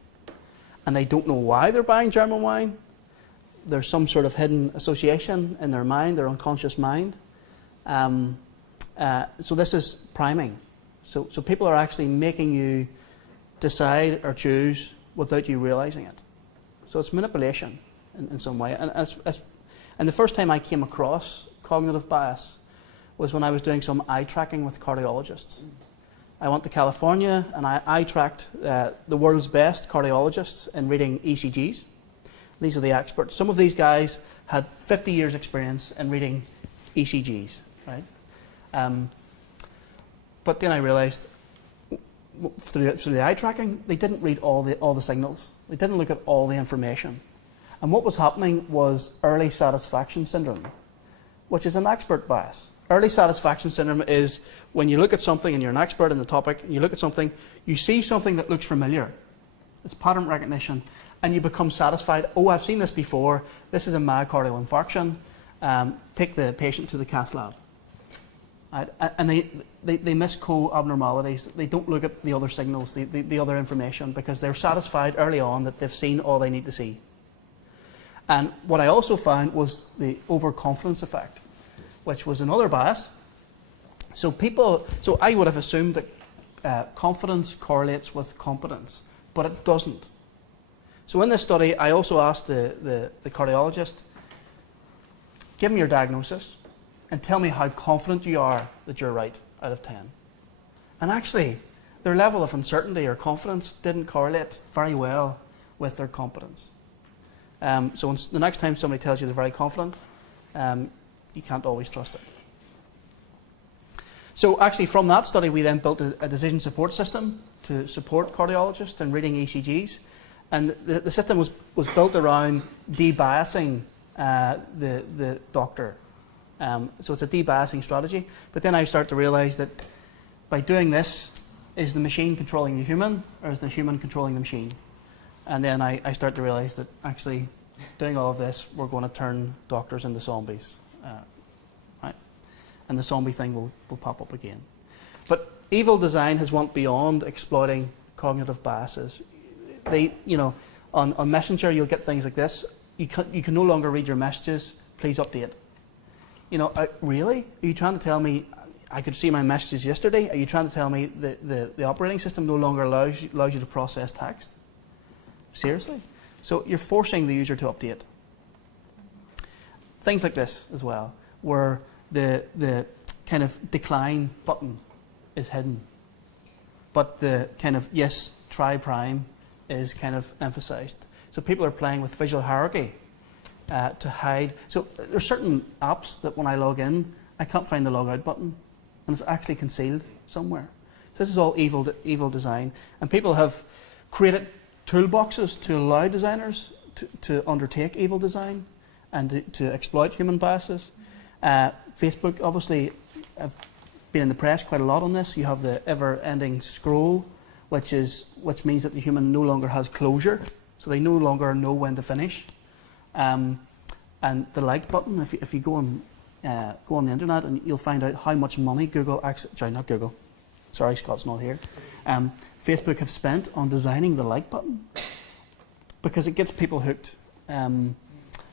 And they don't know why they're buying German wine. There's some sort of hidden association in their mind, their unconscious mind. So this is priming. So people are actually making you decide or choose without you realizing it. So it's manipulation in some way. And the first time I came across cognitive bias was when I was doing some eye tracking with cardiologists. I went to California and I eye tracked the world's best cardiologists in reading ECGs. These are the experts. Some of these guys had 50 years experience in reading ECGs, right? But then I realized through the eye tracking, they didn't read all the signals. They didn't look at all the information. And what was happening was early satisfaction syndrome, which is an expert bias. Early satisfaction syndrome is when you look at something and you're an expert in the topic, and you look at something, you see something that looks familiar. It's pattern recognition, and you become satisfied. Oh, I've seen this before. This is a myocardial infarction. Take the patient to the cath lab. Right? And they miss co-abnormalities. They don't look at the other signals, the other information, because they're satisfied early on that they've seen all they need to see. And what I also found was the overconfidence effect, which was another bias. So I would have assumed that confidence correlates with competence, but it doesn't. So in this study, I also asked the cardiologist, give me your diagnosis and tell me how confident you are that you're right out of 10. And actually, their level of uncertainty or confidence didn't correlate very well with their competence. So the next time somebody tells you they're very confident, you can't always trust it. So actually from that study we then built a decision support system to support cardiologists in reading ECGs. And the system was built around debiasing the doctor. So it's a debiasing strategy. But then I start to realize that by doing this, is the machine controlling the human or is the human controlling the machine? And then I start to realize that actually doing all of this, we're going to turn doctors into zombies. Right? And the zombie thing will pop up again. But evil design has went beyond exploiting cognitive biases. On Messenger you'll get things like this. You can no longer read your messages, please update. Really? Are you trying to tell me I could see my messages yesterday? Are you trying to tell me the operating system no longer allows you to process text? Seriously? So you're forcing the user to update. Things like this as well, where the kind of decline button is hidden, but the kind of yes, try prime is kind of emphasized. So people are playing with visual hierarchy to hide. So there's certain apps that when I log in, I can't find the log out button, and it's actually concealed somewhere. So this is all evil design, and people have created toolboxes to allow designers to undertake evil design and to exploit human biases. Facebook obviously have been in the press quite a lot on this. You have the ever-ending scroll, which means that the human no longer has closure, so they no longer know when to finish. And the like button, if you go on the internet, and you'll find out how much money Scott's not here. Facebook have spent on designing the like button because it gets people hooked. And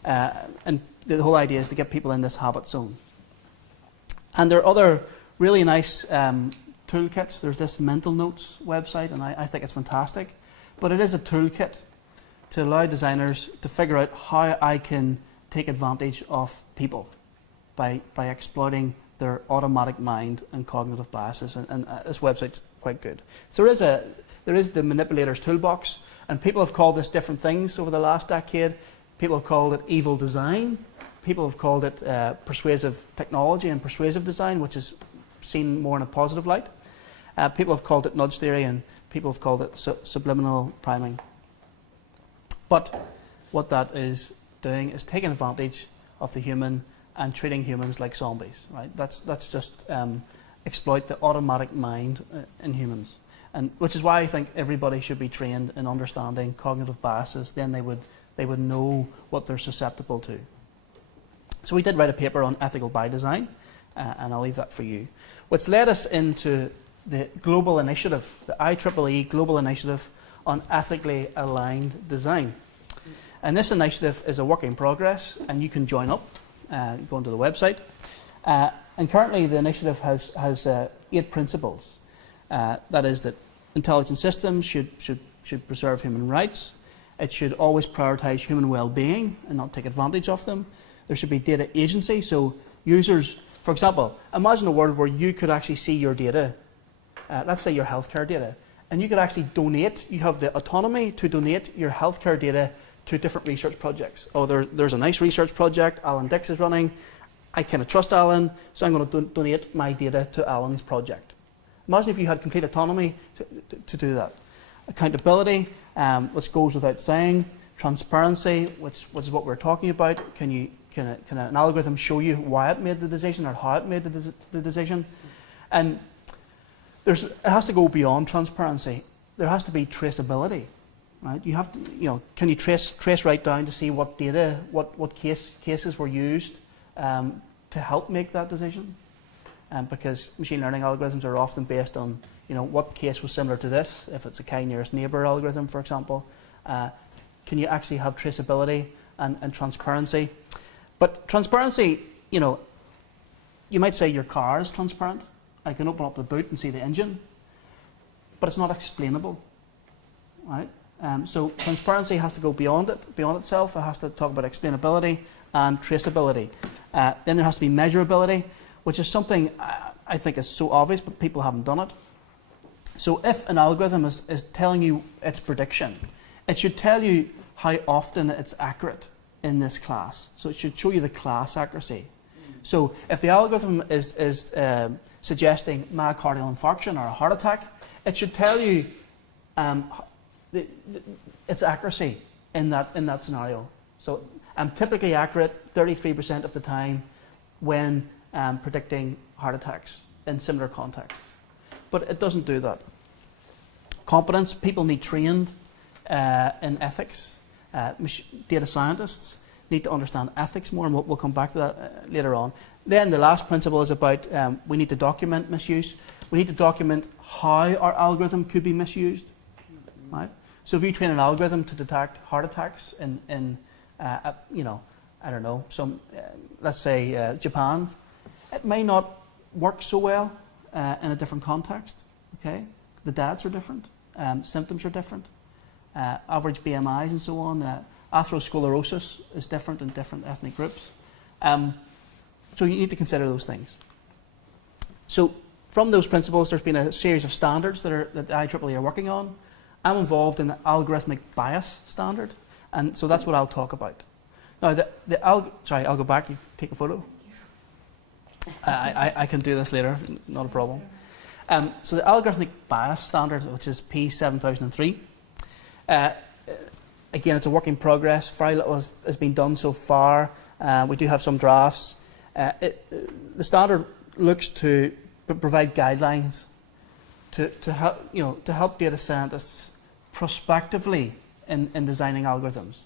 the whole idea is to get people in this habit zone. And there are other really nice toolkits. There's this Mental Notes website, and I think it's fantastic. But it is a toolkit to allow designers to figure out how I can take advantage of people by exploiting their automatic mind and cognitive biases. And this website's quite good. So there is the manipulator's toolbox, and people have called this different things over the last decade. People have called it evil design. People have called it persuasive technology and persuasive design, which is seen more in a positive light. People have called it nudge theory, and people have called it subliminal priming. But what that is doing is taking advantage of the human and treating humans like zombies, right? That's just exploit the automatic mind in humans, and which is why I think everybody should be trained in understanding cognitive biases. Then they would know what they're susceptible to. So we did write a paper on ethical by design, and I'll leave that for you, which led us into the global initiative, the IEEE Global Initiative on Ethically Aligned Design. And this initiative is a work in progress, and you can join up, go onto the website. And currently the initiative has 8 principles. That is that intelligent systems should preserve human rights. It should always prioritize human well-being and not take advantage of them. There should be data agency, so users For example, imagine a world where you could actually see your data, let's say your healthcare data, and you could actually donate, you have the autonomy to donate your healthcare data to different research projects. Oh, there's a nice research project Alan Dix is running. I kind of trust Alan, so I'm going to donate my data to Alan's project. Imagine if you had complete autonomy to do that. Accountability, which goes without saying. Transparency, which is what we're talking about. Can an algorithm show you why it made the decision or how it made the decision? And it has to go beyond transparency. There has to be traceability, right? You have to, can you trace right down to see what data, what cases were used to help make that decision? Because machine learning algorithms are often based on, what case was similar to this. If it's a k-nearest neighbor algorithm, for example, can you actually have traceability and transparency? But transparency, you might say your car is transparent. I can open up the boot and see the engine, but it's not explainable, right? So transparency has to go beyond itself. It has to talk about explainability and traceability. Then there has to be measurability, which is something I think is so obvious, but people haven't done it. So if an algorithm is telling you its prediction, it should tell you how often it's accurate in this class. So it should show you the class accuracy. So if the algorithm is suggesting myocardial infarction or a heart attack, it should tell you its accuracy in that scenario. So I'm typically accurate 33% of the time when predicting heart attacks in similar contexts. But it doesn't do that. Competence, people need trained in ethics. Data scientists need to understand ethics more, and we'll come back to that later on. Then the last principle is about we need to document misuse. We need to document how our algorithm could be misused, right? So if you train an algorithm to detect heart attacks in I don't know, let's say Japan, it may not work so well in a different context. Okay, the dads are different, symptoms are different, average BMIs and so on. Atherosclerosis is different in different ethnic groups. So you need to consider those things. So from those principles, there's been a series of standards that the IEEE are working on. I'm involved in the algorithmic bias standard, and so that's what I'll talk about. Now, sorry, I'll go back. You take a photo. I can do this later, not a problem. So the algorithmic bias standard, which is P7003. Again, it's a work in progress. Very little has been done so far. We do have some drafts. The standard looks to provide guidelines to help data scientists prospectively in designing algorithms.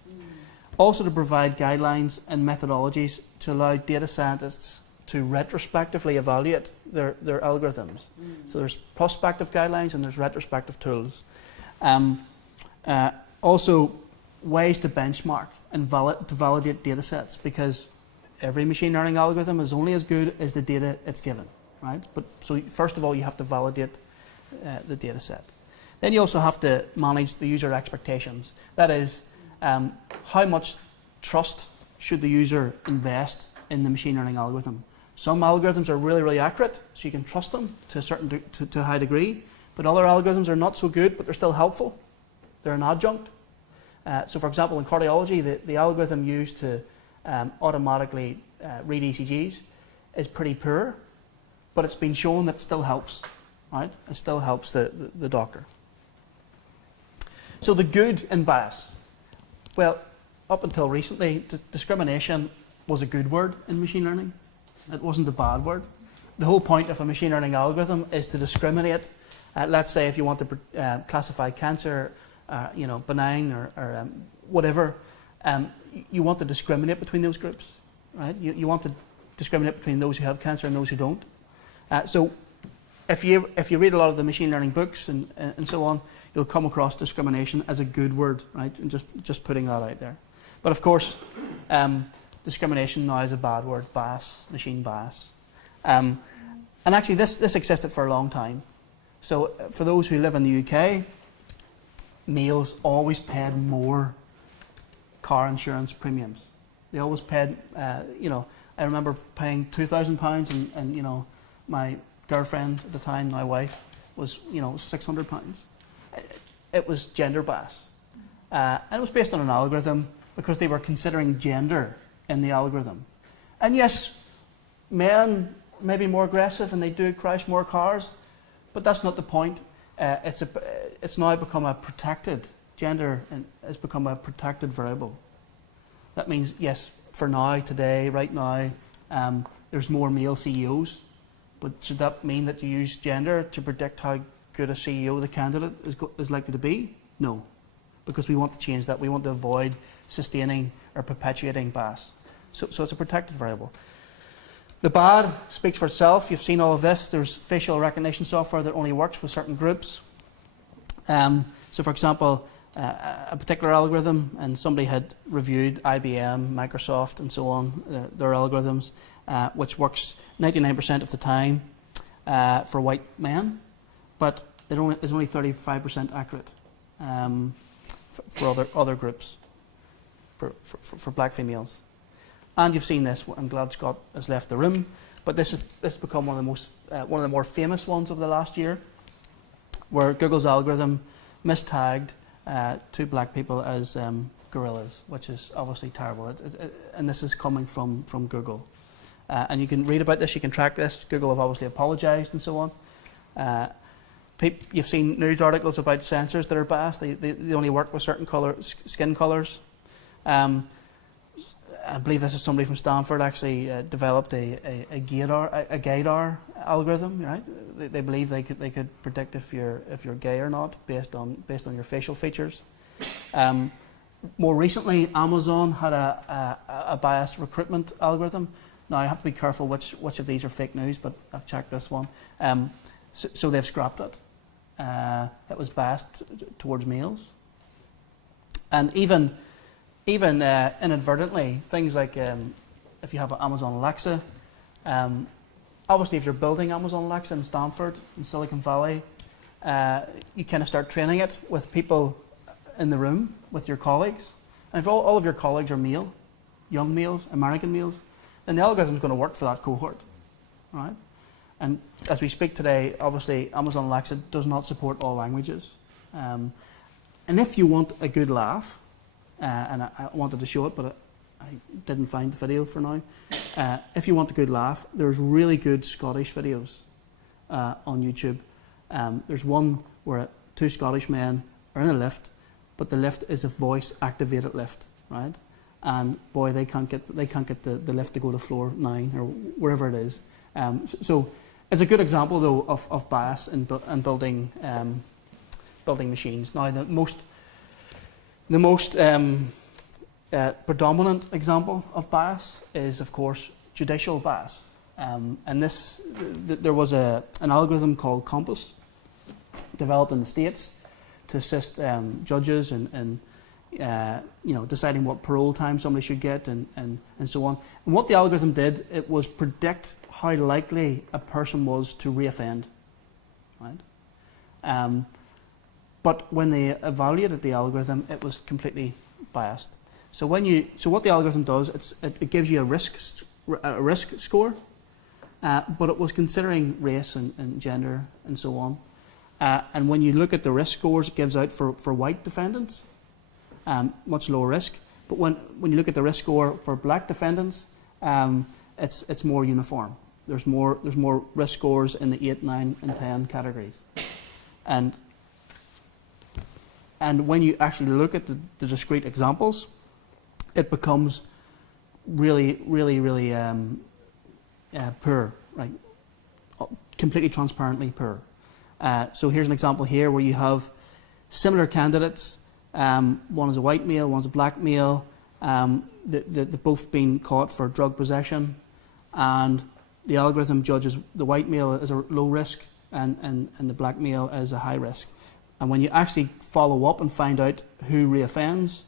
Also to provide guidelines and methodologies to allow data scientists to retrospectively evaluate their algorithms. So there's prospective guidelines and there's retrospective tools. Also, ways to benchmark and to validate data sets, because every machine learning algorithm is only as good as the data it's given, right? But so first of all, you have to validate the data set. Then you also have to manage the user expectations. That is, how much trust should the user invest in the machine learning algorithm? Some algorithms are really, really accurate, so you can trust them to a high degree, but other algorithms are not so good, but they're still helpful. They're an adjunct. So for example, in cardiology, the algorithm used to automatically read ECGs is pretty poor, but it's been shown that it still helps, right? It still helps the doctor. So the good in bias. Well, up until recently, discrimination was a good word in machine learning. It wasn't a bad word. The whole point of a machine learning algorithm is to discriminate. Let's say if you want to classify cancer, benign or whatever, you want to discriminate between those groups, right? You want to discriminate between those who have cancer and those who don't. So if you read a lot of the machine learning books and so on, you'll come across discrimination as a good word, right? And just putting that out there. But of course, discrimination now is a bad word. Bias, machine bias, and actually this existed for a long time. So for those who live in the UK, males always paid more car insurance premiums They always paid, you know, I remember paying £2,000 and, you know, my girlfriend at the time, my wife, was, you know, £600. It was gender bias. And it was based on an algorithm because they were considering gender in the algorithm. And yes, men may be more aggressive and they do crash more cars, but that's not the point. It's now become a protected, gender has become a protected variable. That means, yes, for now, today, right now, there's more male CEOs, but should that mean that you use gender to predict how good a CEO the candidate is likely to be? No, because we want to change that. We want to avoid sustaining or perpetuating bias. So it's a protected variable. The bad speaks for itself. You've seen all of this. There's facial recognition software that only works with certain groups. So for example, a particular algorithm, and somebody had reviewed IBM, Microsoft, and so on, their algorithms, which works 99% of the time for white men, but it is only 35% accurate for other groups, for black females. And you've seen this. I'm glad Scott has left the room, but this has become one of the more famous ones of the last year, where Google's algorithm mistagged 2 black people as gorillas, which is obviously terrible. And this is coming from Google. And you can read about this, you can track this. Google have obviously apologized and so on. You've seen news articles about sensors that are biased. They only work with certain skin colors. I believe this is somebody from Stanford actually developed a gaydar algorithm. Right? They believe they could predict if you're gay or not based on your facial features. More recently, Amazon had a biased recruitment algorithm. Now I have to be careful which of these are fake news, but I've checked this one. So they've scrapped it. It was biased towards males, and even inadvertently, things like if you have an Amazon Alexa, obviously if you're building Amazon Alexa in Stanford, in Silicon Valley, you kind of start training it with people in the room, with your colleagues. And if all of your colleagues are male, young males, American males, then the algorithm is going to work for that cohort, right? And as we speak today, obviously Amazon Alexa does not support all languages. And if you want a good laugh, and I wanted to show it, but I didn't find the video for now. If you want a good laugh, there's really good Scottish videos on YouTube. There's one where 2 Scottish men are in a lift, but the lift is a voice-activated lift, right? And boy, they can't get the lift to go to floor 9 or wherever it is. So it's a good example, though, of bias in building machines. Now, the most predominant example of bias is, of course, judicial bias. And there was an algorithm called Compass, developed in the States, to assist judges in deciding what parole time somebody should get and so on. And what the algorithm did, it was predict how likely a person was to reoffend, right? But when they evaluated the algorithm, it was completely biased. So what the algorithm does, it gives you a risk score, but it was considering race and gender and so on. And when you look at the risk scores it gives out for white defendants, much lower risk. But when you look at the risk score for black defendants, it's more uniform. There's more risk scores in the 8, 9, and 10 categories. And when you actually look at the discrete examples, it becomes really, really, really poor, right? Completely transparently poor. So here's an example here where you have similar candidates. One is a white male, one's a black male. They've both been caught for drug possession, and the algorithm judges the white male as a low risk and the black male as a high risk. And when you actually follow up and find out who reoffends,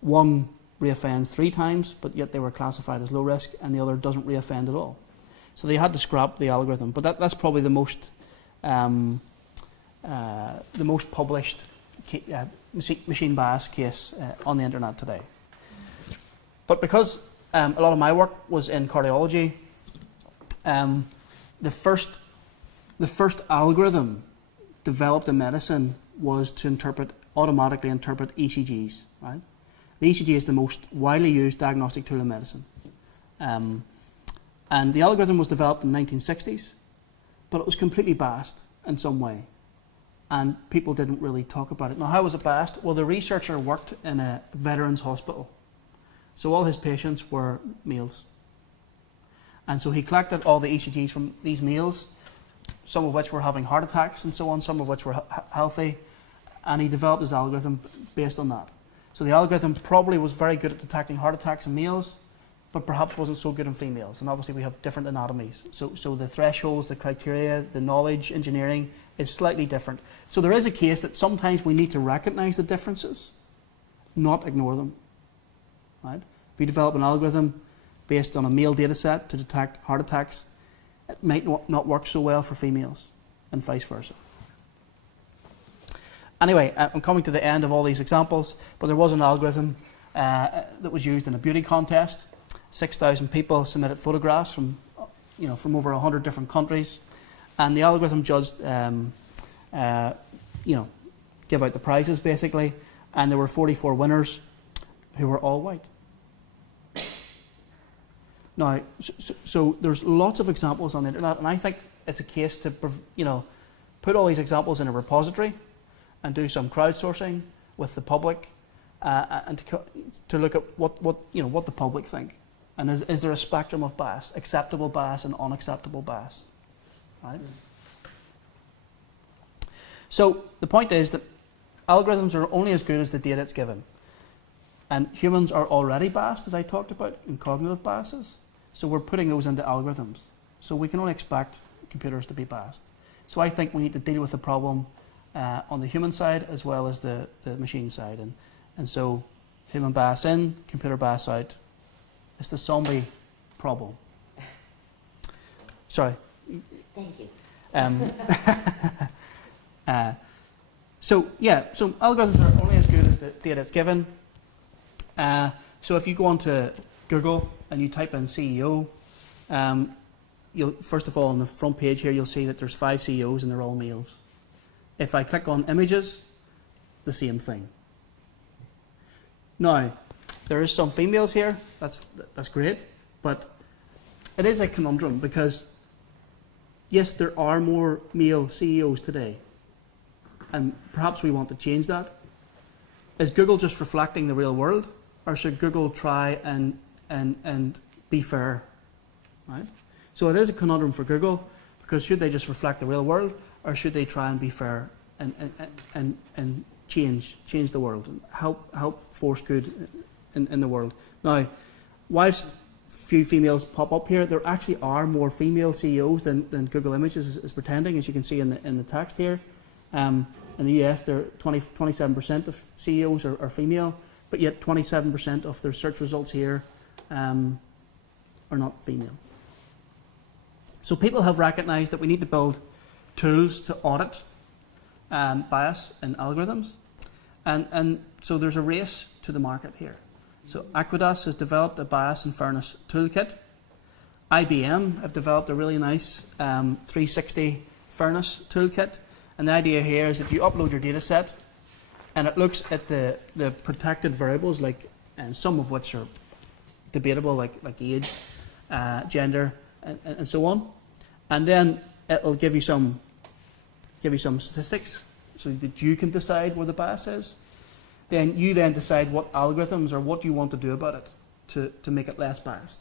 one reoffends 3 times, but yet they were classified as low risk, and the other doesn't reoffend at all. So they had to scrap the algorithm. But that's probably the most published machine bias case on the internet today. But because a lot of my work was in cardiology, the first algorithm developed in medicine was to automatically interpret ECGs, right? The ECG is the most widely used diagnostic tool in medicine. And the algorithm was developed in the 1960s, but it was completely biased in some way. And people didn't really talk about it. Now, how was it biased? Well, the researcher worked in a veterans hospital. So all his patients were males. And so he collected all the ECGs from these males, some of which were having heart attacks and so on, some of which were healthy, and he developed his algorithm based on that. So the algorithm probably was very good at detecting heart attacks in males, but perhaps wasn't so good in females. And obviously we have different anatomies. So the thresholds, the criteria, the knowledge, engineering is slightly different. So there is a case that sometimes we need to recognize the differences, not ignore them. Right? If you develop an algorithm based on a male data set to detect heart attacks, it might not work so well for females, and vice versa. Anyway, I'm coming to the end of all these examples, but there was an algorithm that was used in a beauty contest. 6,000 people submitted photographs from over 100 different countries, and the algorithm judged, give out the prizes basically, and there were 44 winners who were all white. Now, so there's lots of examples on the internet, and I think it's a case to, put all these examples in a repository and do some crowdsourcing with the public, and to look at what the public think, and is there a spectrum of bias, acceptable bias and unacceptable bias, right? So the point is that algorithms are only as good as the data it's given. And humans are already biased, as I talked about, in cognitive biases. So we're putting those into algorithms. So we can only expect computers to be biased. So I think we need to deal with the problem on the human side as well as the machine side. And so human bias in, computer bias out. It's the zombie problem. Sorry. Thank you. So algorithms are only as good as the data it's given. So if you go onto Google and you type in CEO, you'll first of all on the front page here you'll see that there's 5 CEOs and they're all males. If I click on images, the same thing. Now, there is some females here. That's great, but it is a conundrum because yes, there are more male CEOs today, and perhaps we want to change that. Is Google just reflecting the real world, or should Google try and be fair, right? So it is a conundrum for Google, because should they just reflect the real world, or should they try and be fair and change the world and help force good in the world? Now, whilst few females pop up here, there actually are more female CEOs than Google Images is pretending, as you can see in the text here. In the US, 27% of CEOs are female, but yet 27% of their search results here are not female. So people have recognized that we need to build tools to audit bias in algorithms, and so there's a race to the market here. So Aquidas has developed a bias and fairness toolkit. IBM have developed a really nice 360 fairness toolkit. And the idea here is that you upload your data set and it looks at the protected variables, and some of which are debatable, like age, gender, and so on. And then it'll give you some statistics so that you can decide where the bias is. Then you decide what algorithms or what you want to do about it to make it less biased.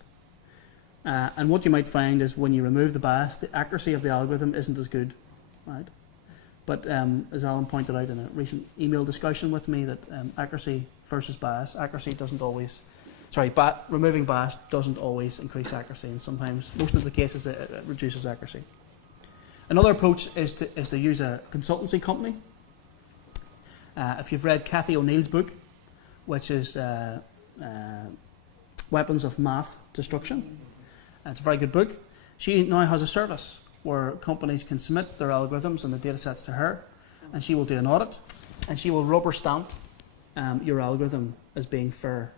And what you might find is when you remove the bias, the accuracy of the algorithm isn't as good, right? But as Alan pointed out in a recent email discussion with me, that accuracy versus bias, removing bias doesn't always increase accuracy, and sometimes, most of the cases, it reduces accuracy. Another approach is to use a consultancy company. If you've read Cathy O'Neill's book, which is Weapons of Math Destruction, it's a very good book. She now has a service where companies can submit their algorithms and the data sets to her, and she will do an audit, and she will rubber stamp your algorithm as being fair.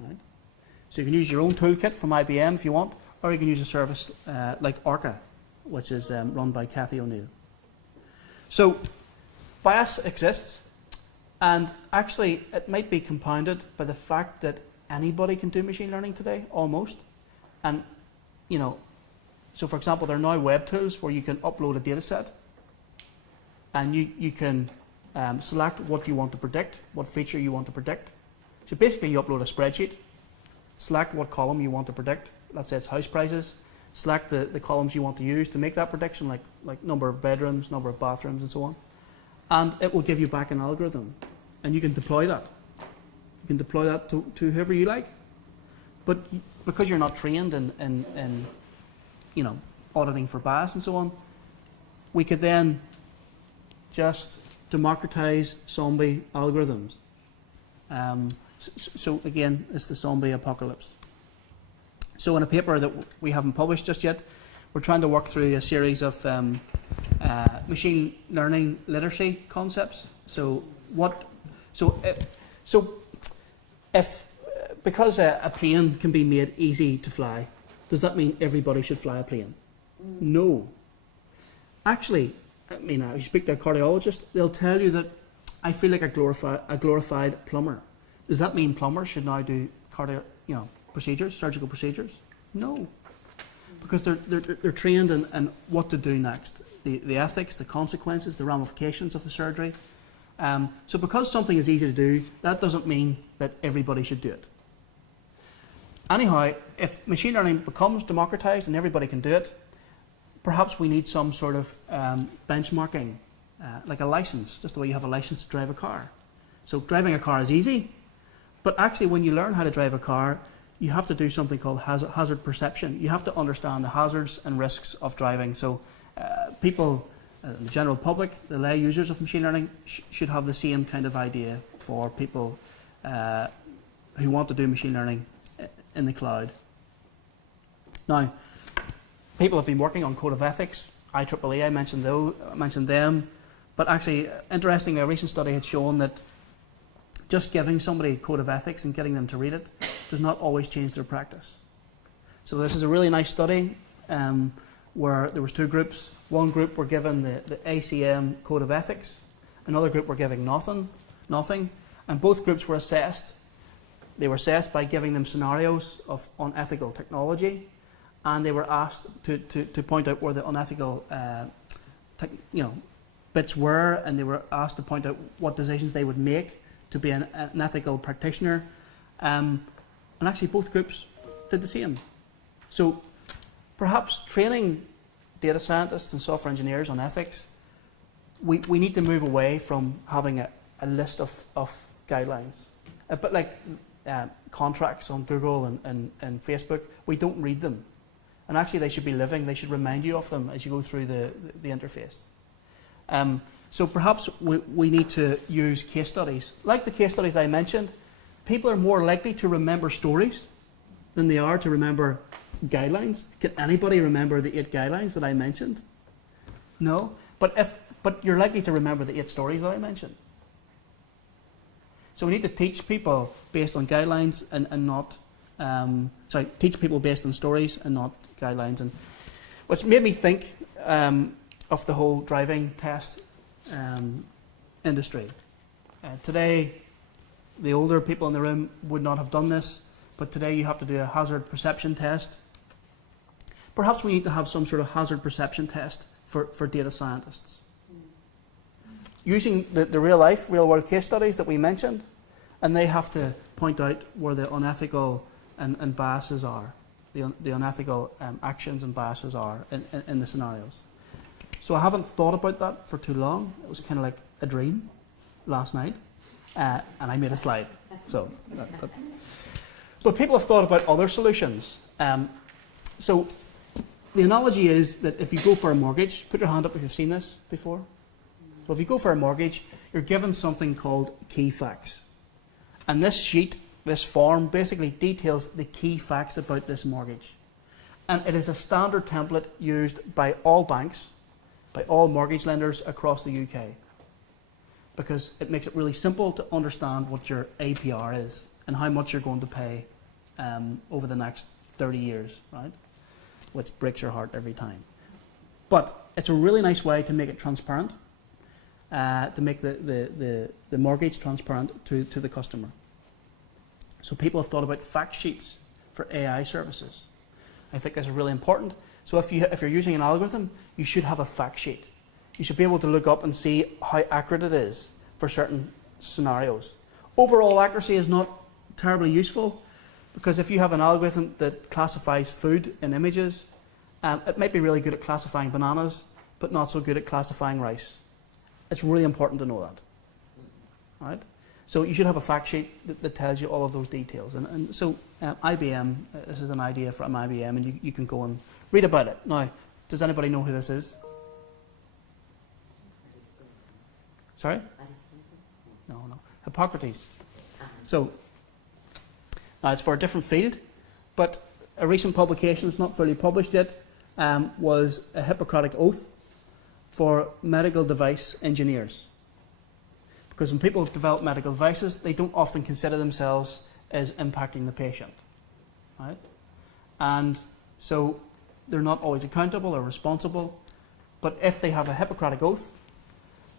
Right? So you can use your own toolkit from IBM if you want, or you can use a service like Orca, which is run by Cathy O'Neill. So bias exists, and actually it might be compounded by the fact that anybody can do machine learning today, almost. And, you know, so for example, there are now web tools where you can upload a data set, and you can select what you want to predict, what feature you want to predict. So basically you upload a spreadsheet, select what column you want to predict. Let's say it's house prices. Select the columns you want to use to make that prediction, like number of bedrooms, number of bathrooms, and so on. And it will give you back an algorithm. And you can deploy that. You can deploy that to whoever you like. But because you're not trained in you know, auditing for bias and so on, we could then just democratize zombie algorithms. So again, it's the zombie apocalypse. So in a paper that we haven't published just yet, we're trying to work through a series of machine learning literacy concepts. Because a plane can be made easy to fly, does that mean everybody should fly a plane? No. Actually, I mean, if you speak to a cardiologist, they'll tell you that I feel like a glorified plumber. Does that mean plumbers should now do procedures, surgical procedures? No, because they're trained in what to do next, the ethics, the consequences, the ramifications of the surgery. So because something is easy to do, that doesn't mean that everybody should do it. Anyhow, if machine learning becomes democratized and everybody can do it, perhaps we need some sort of benchmarking, like a license, just the way you have a license to drive a car. So driving a car is easy, but actually when you learn how to drive a car, you have to do something called hazard perception. You have to understand the hazards and risks of driving. So people, the general public, the lay users of machine learning should have the same kind of idea for people who want to do machine learning in the cloud. Now, people have been working on code of ethics. IEEE, I mentioned them, but actually, interestingly, a recent study had shown that just giving somebody a code of ethics and getting them to read it does not always change their practice. So this is a really nice study where there was two groups. One group were given the ACM code of ethics, another group were given nothing, and both groups were assessed. They were assessed by giving them scenarios of unethical technology, and they were asked to point out where the unethical bits were, and they were asked to point out what decisions they would make to be an ethical practitioner. And actually both groups did the same. So perhaps training data scientists and software engineers on ethics, we need to move away from having a list of guidelines. But like contracts on Google and Facebook, we don't read them. And actually they should be living, they should remind you of them as you go through the interface. So perhaps we need to use case studies. Like the case studies I mentioned, people are more likely to remember stories than they are to remember guidelines. Can anybody remember the 8 guidelines that I mentioned? No, but you're likely to remember the 8 stories that I mentioned. So we need to teach people based on guidelines and not, teach people based on stories and not guidelines. And what's made me think of the whole driving test industry. Today, the older people in the room would not have done this, but today you have to do a hazard perception test. Perhaps we need to have some sort of hazard perception test for data scientists. Using the real world case studies that we mentioned, and they have to point out where the unethical and biases are, the unethical actions and biases are in the scenarios. So I haven't thought about that for too long. It was kind of like a dream last night, and I made a slide. So, but people have thought about other solutions. So the analogy is that if you go for a mortgage, put your hand up if you've seen this before. So if you go for a mortgage, you're given something called key facts. And this sheet, this form, basically details the key facts about this mortgage. And it is a standard template used by all banks, by all mortgage lenders across the UK. Because it makes it really simple to understand what your APR is and how much you're going to pay over the next 30 years, right? Which breaks your heart every time. But it's a really nice way to make it transparent, to make the mortgage transparent to the customer. So people have thought about fact sheets for AI services. I think this is really important. So if you're using an algorithm, you should have a fact sheet. You should be able to look up and see how accurate it is for certain scenarios. Overall accuracy is not terribly useful, because if you have an algorithm that classifies food in images, it might be really good at classifying bananas, but not so good at classifying rice. It's really important to know that. Right? So you should have a fact sheet that tells you all of those details. And so IBM, this is an idea from IBM, and you can go and read about it. Now, does anybody know who this is? Sorry? No. Hippocrates. So, now it's for a different field, but a recent publication, it's not fully published yet, was a Hippocratic oath for medical device engineers. Because when people develop medical devices, they don't often consider themselves as impacting the patient, right? And so they're not always accountable or responsible, but if they have a Hippocratic oath,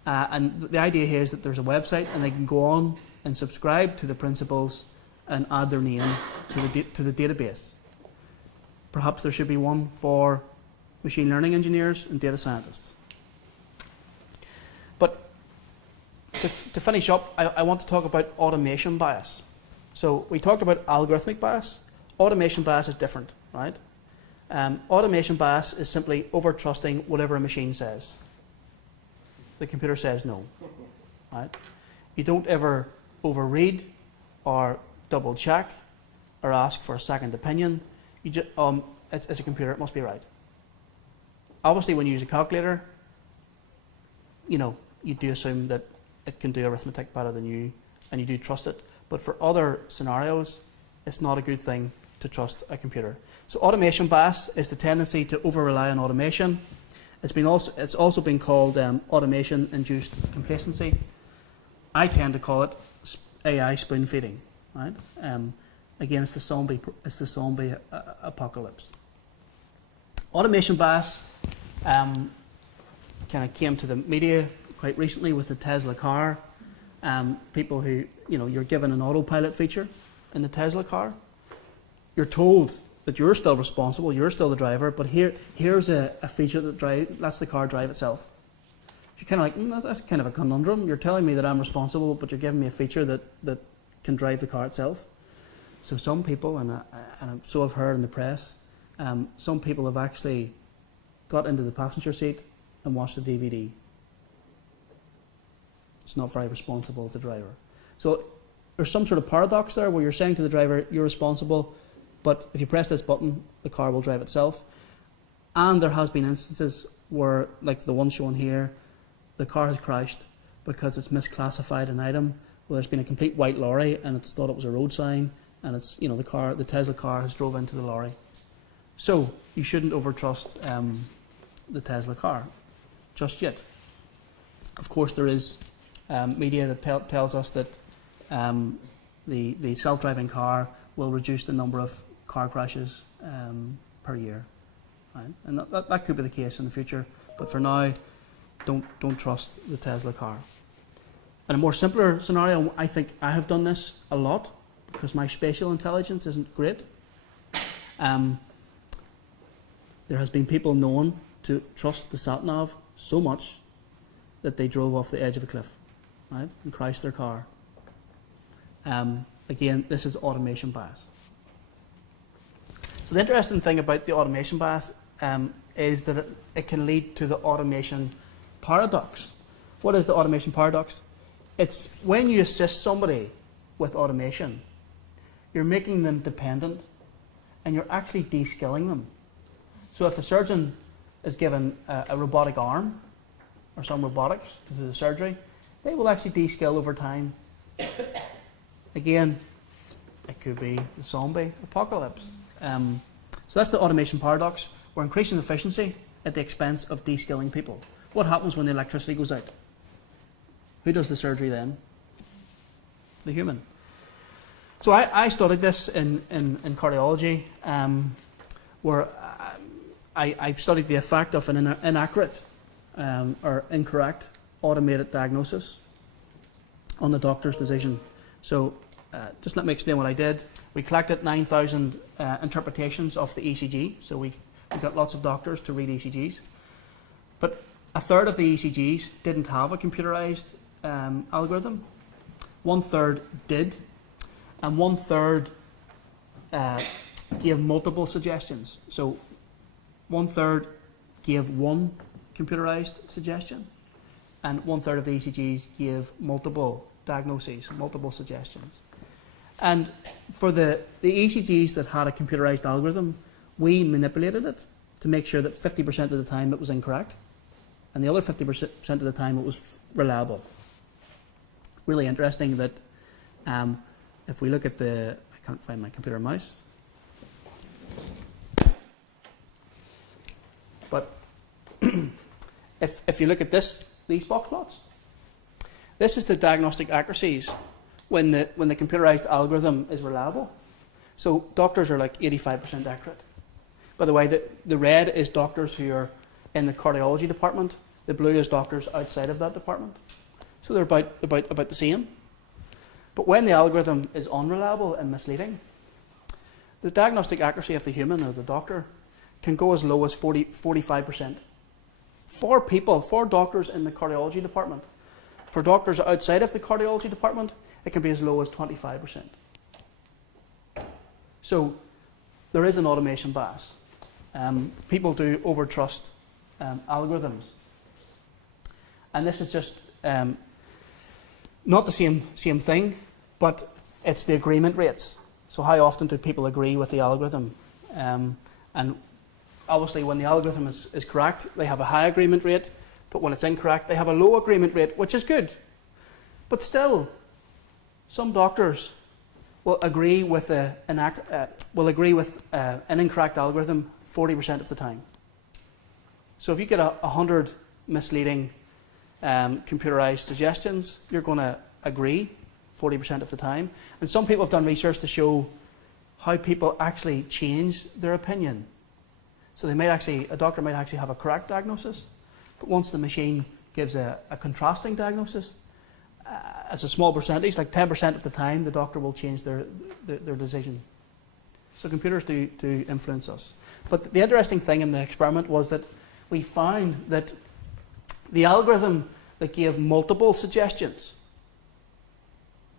and the idea here is that there's a website and they can go on and subscribe to the principles and add their name to the database. Perhaps there should be one for machine learning engineers and data scientists. But to finish up, I want to talk about automation bias. So we talked about algorithmic bias. Automation bias is different, right? Automation bias is simply over-trusting whatever a machine says. The computer says no, right? You don't ever overread or double check or ask for a second opinion. You just, it's a computer, it must be right. Obviously, when you use a calculator, you do assume that it can do arithmetic better than you, and you do trust it. But for other scenarios, it's not a good thing to trust a computer. So automation bias is the tendency to over-rely on automation. It's also been called automation-induced complacency. I tend to call it AI spoon-feeding. Right? Again, it's the zombie apocalypse. Automation bias kind of came to the media quite recently with the Tesla car. People who, you're given an autopilot feature in the Tesla car. You're told that you're still responsible, you're still the driver, but here's a feature that lets the car drive itself. You're kind of like, that's kind of a conundrum. You're telling me that I'm responsible, but you're giving me a feature that can drive the car itself. So some people, and so I've heard in the press, some people have actually got into the passenger seat and watched the DVD. It's not very responsible as a driver. So there's some sort of paradox there where you're saying to the driver, you're responsible, but if you press this button, the car will drive itself. And there has been instances where, like the one shown here, the car has crashed because it's misclassified an item. Well, there's been a complete white lorry and it's thought it was a road sign, and it's, the Tesla car has drove into the lorry. So you shouldn't overtrust the Tesla car just yet. Of course, there is media that tells us that the self-driving car will reduce the number of car crashes per year, right? And that could be the case in the future, but for now, don't trust the Tesla car. In a more simpler scenario, I think I have done this a lot because my spatial intelligence isn't great. There has been people known to trust the sat-nav so much that they drove off the edge of a cliff, right, and crashed their car. Again, this is automation bias. So the interesting thing about the automation bias is that it can lead to the automation paradox. What is the automation paradox? It's when you assist somebody with automation, you're making them dependent and you're actually de-skilling them. So if a surgeon is given a robotic arm or some robotics to do the surgery, they will actually de-skill over time. Again, it could be the zombie apocalypse. So that's the automation paradox. We're increasing efficiency at the expense of de-skilling people. What happens when the electricity goes out? Who does the surgery then? The human. So I studied this in cardiology, where I studied the effect of an inaccurate or incorrect automated diagnosis on the doctor's decision. So just let me explain what I did. We collected 9,000 interpretations of the ECG, so we got lots of doctors to read ECGs. But a third of the ECGs didn't have a computerized algorithm. 1/3 did, and 1/3 gave multiple suggestions. So 1/3 gave one computerized suggestion, and 1/3 of the ECGs gave multiple diagnoses, multiple suggestions. And for the ECGs that had a computerized algorithm, we manipulated it to make sure that 50% of the time it was incorrect, and the other 50% of the time it was reliable. Really interesting that if we look at I can't find my computer mouse, but if you look at these box plots, this is the diagnostic accuracies when the computerized algorithm is reliable. So doctors are like 85% accurate. By the way, the red is doctors who are in the cardiology department. The blue is doctors outside of that department. So they're about the same. But when the algorithm is unreliable and misleading, the diagnostic accuracy of the human or the doctor can go as low as 45%. For doctors in the cardiology department. For doctors outside of the cardiology department, it can be as low as 25%. So there is an automation bias. People do overtrust algorithms. And this is just not the same thing, but it's the agreement rates. So how often do people agree with the algorithm? And obviously when the algorithm is correct, they have a high agreement rate, but when it's incorrect, they have a low agreement rate, which is good. But still, some doctors will agree with an incorrect algorithm 40% of the time. So if you get 100 misleading computerized suggestions, you're going to agree 40% of the time. And some people have done research to show how people actually change their opinion. So a doctor might actually have a correct diagnosis, but once the machine gives a contrasting diagnosis, as a small percentage, like 10% of the time, the doctor will change their decision. So computers do influence us. But the interesting thing in the experiment was that we found that the algorithm that gave multiple suggestions,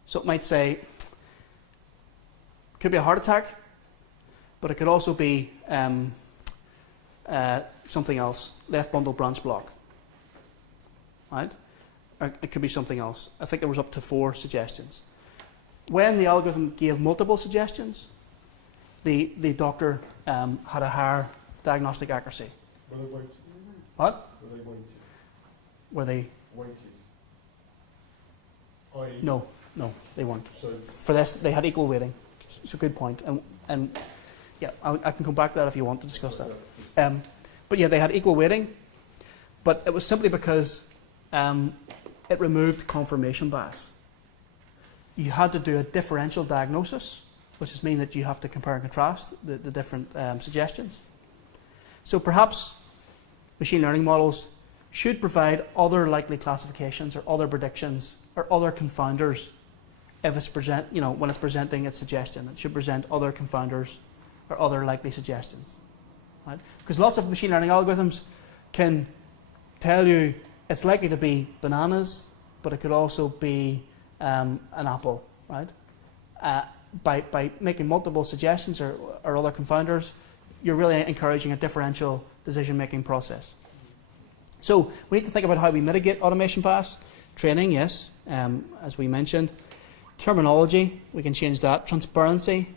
so it might say, could be a heart attack, but it could also be something else, left bundle branch block, right? Or it could be something else. I think there was up to 4 suggestions. When the algorithm gave multiple suggestions, the doctor had a higher diagnostic accuracy. Were they weighted? What? Were they weighted? Were they? Weighted. No, they weren't. So For this, they had equal weighting. It's a good point. And yeah, I can come back to that if you want to discuss that. But yeah, they had equal weighting, but it was simply because it removed confirmation bias. You had to do a differential diagnosis, which is mean that you have to compare and contrast the different suggestions. So perhaps machine learning models should provide other likely classifications or other predictions or other confounders if it's when it's presenting its suggestion. It should present other confounders or other likely suggestions. Right? Because lots of machine learning algorithms can tell you it's likely to be bananas, but it could also be an apple, right? By making multiple suggestions or other confounders, you're really encouraging a differential decision-making process. So we need to think about how we mitigate automation bias. Training, yes, as we mentioned. Terminology, we can change that. Transparency,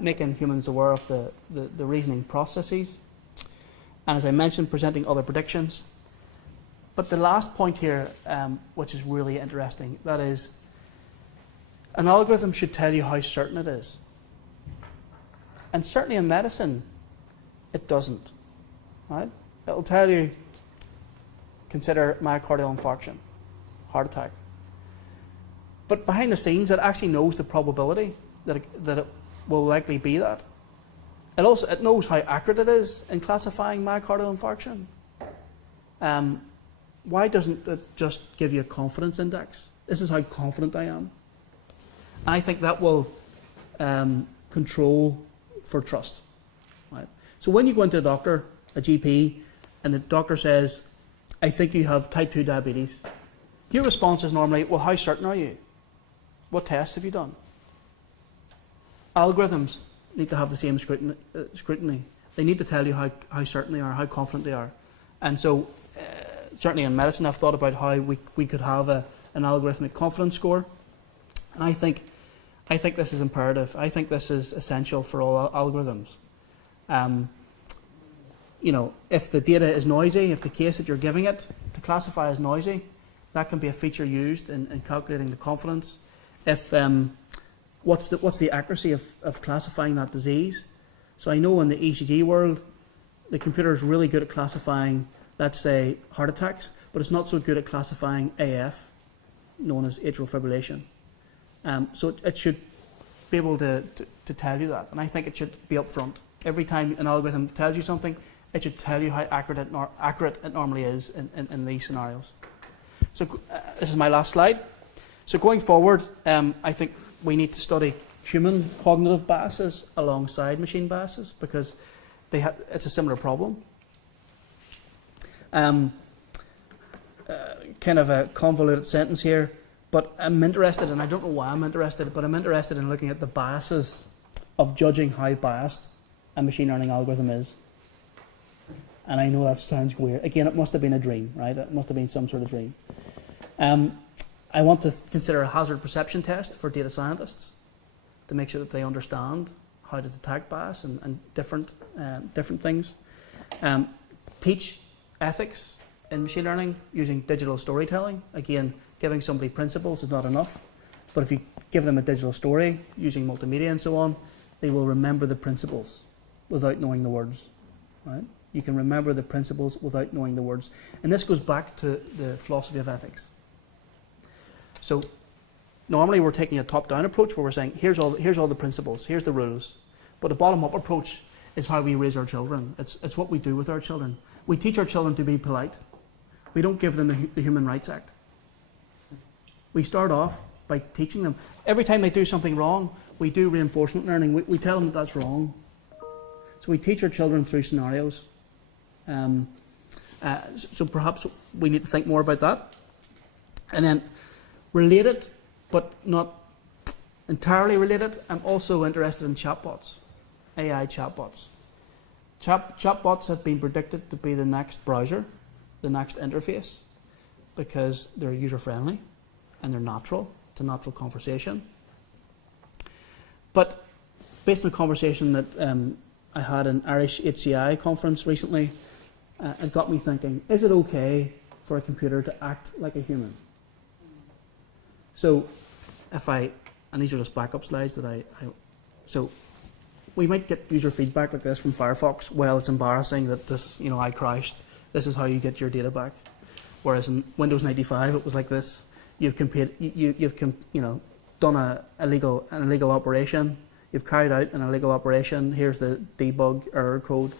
making humans aware of the reasoning processes. And as I mentioned, presenting other predictions. But the last point here, which is really interesting, that is, an algorithm should tell you how certain it is. And certainly in medicine, it doesn't. Right? It'll tell you, consider myocardial infarction, heart attack. But behind the scenes, it actually knows the probability that it will likely be that. It knows how accurate it is in classifying myocardial infarction. Why doesn't it just give you a confidence index? This is how confident I am. I think that will control for trust. Right? So when you go into a doctor, a GP, and the doctor says, I think you have type 2 diabetes, your response is normally, well, how certain are you? What tests have you done? Algorithms need to have the same scrutiny. They need to tell you how certain they are, how confident they are. And so, certainly in medicine, I've thought about how we could have an algorithmic confidence score. And I think this is imperative. I think this is essential for all algorithms. If the data is noisy, if the case that you're giving it to classify is noisy, that can be a feature used in calculating the confidence. If what's the accuracy of classifying that disease? So I know in the ECG world, the computer is really good at classifying, let's say, heart attacks, but it's not so good at classifying AF, known as atrial fibrillation. So it should be able to tell you that, and I think it should be upfront. Every time an algorithm tells you something, it should tell you how accurate it normally is in these scenarios. So this is my last slide. So going forward, I think we need to study human cognitive biases alongside machine biases because it's a similar problem. Kind of a convoluted sentence here, but I'm interested, and I don't know why I'm interested, but I'm interested in looking at the biases of judging how biased a machine learning algorithm is. And I know that sounds weird. Again, it must have been a dream, right? It must have been some sort of dream. I want to consider a hazard perception test for data scientists to make sure that they understand how to detect bias and different things. Teach ethics in machine learning using digital storytelling. Again, giving somebody principles is not enough, but if you give them a digital story using multimedia and so on, they will remember the principles without knowing the words. Right? You can remember the principles without knowing the words. And this goes back to the philosophy of ethics. So normally we're taking a top-down approach where we're saying, here's all the principles, here's the rules. But a bottom-up approach is how we raise our children. It's what we do with our children. We teach our children to be polite. We don't give them the Human Rights Act. We start off by teaching them. Every time they do something wrong, we do reinforcement learning. We tell them that that's wrong. So we teach our children through scenarios. So perhaps we need to think more about that. And then related, but not entirely related, I'm also interested in chatbots, AI chatbots. Chatbots have been predicted to be the next browser, the next interface, because they're user-friendly and they're natural. It's a natural conversation. But based on a conversation that I had an Irish HCI conference recently, it got me thinking, is it okay for a computer to act like a human? So and these are just backup slides that so we might get user feedback like this from Firefox. Well, it's embarrassing that this, I crashed. This is how you get your data back. Whereas in Windows 95, it was like this. You've done an illegal operation. You've carried out an illegal operation. Here's the debug error code.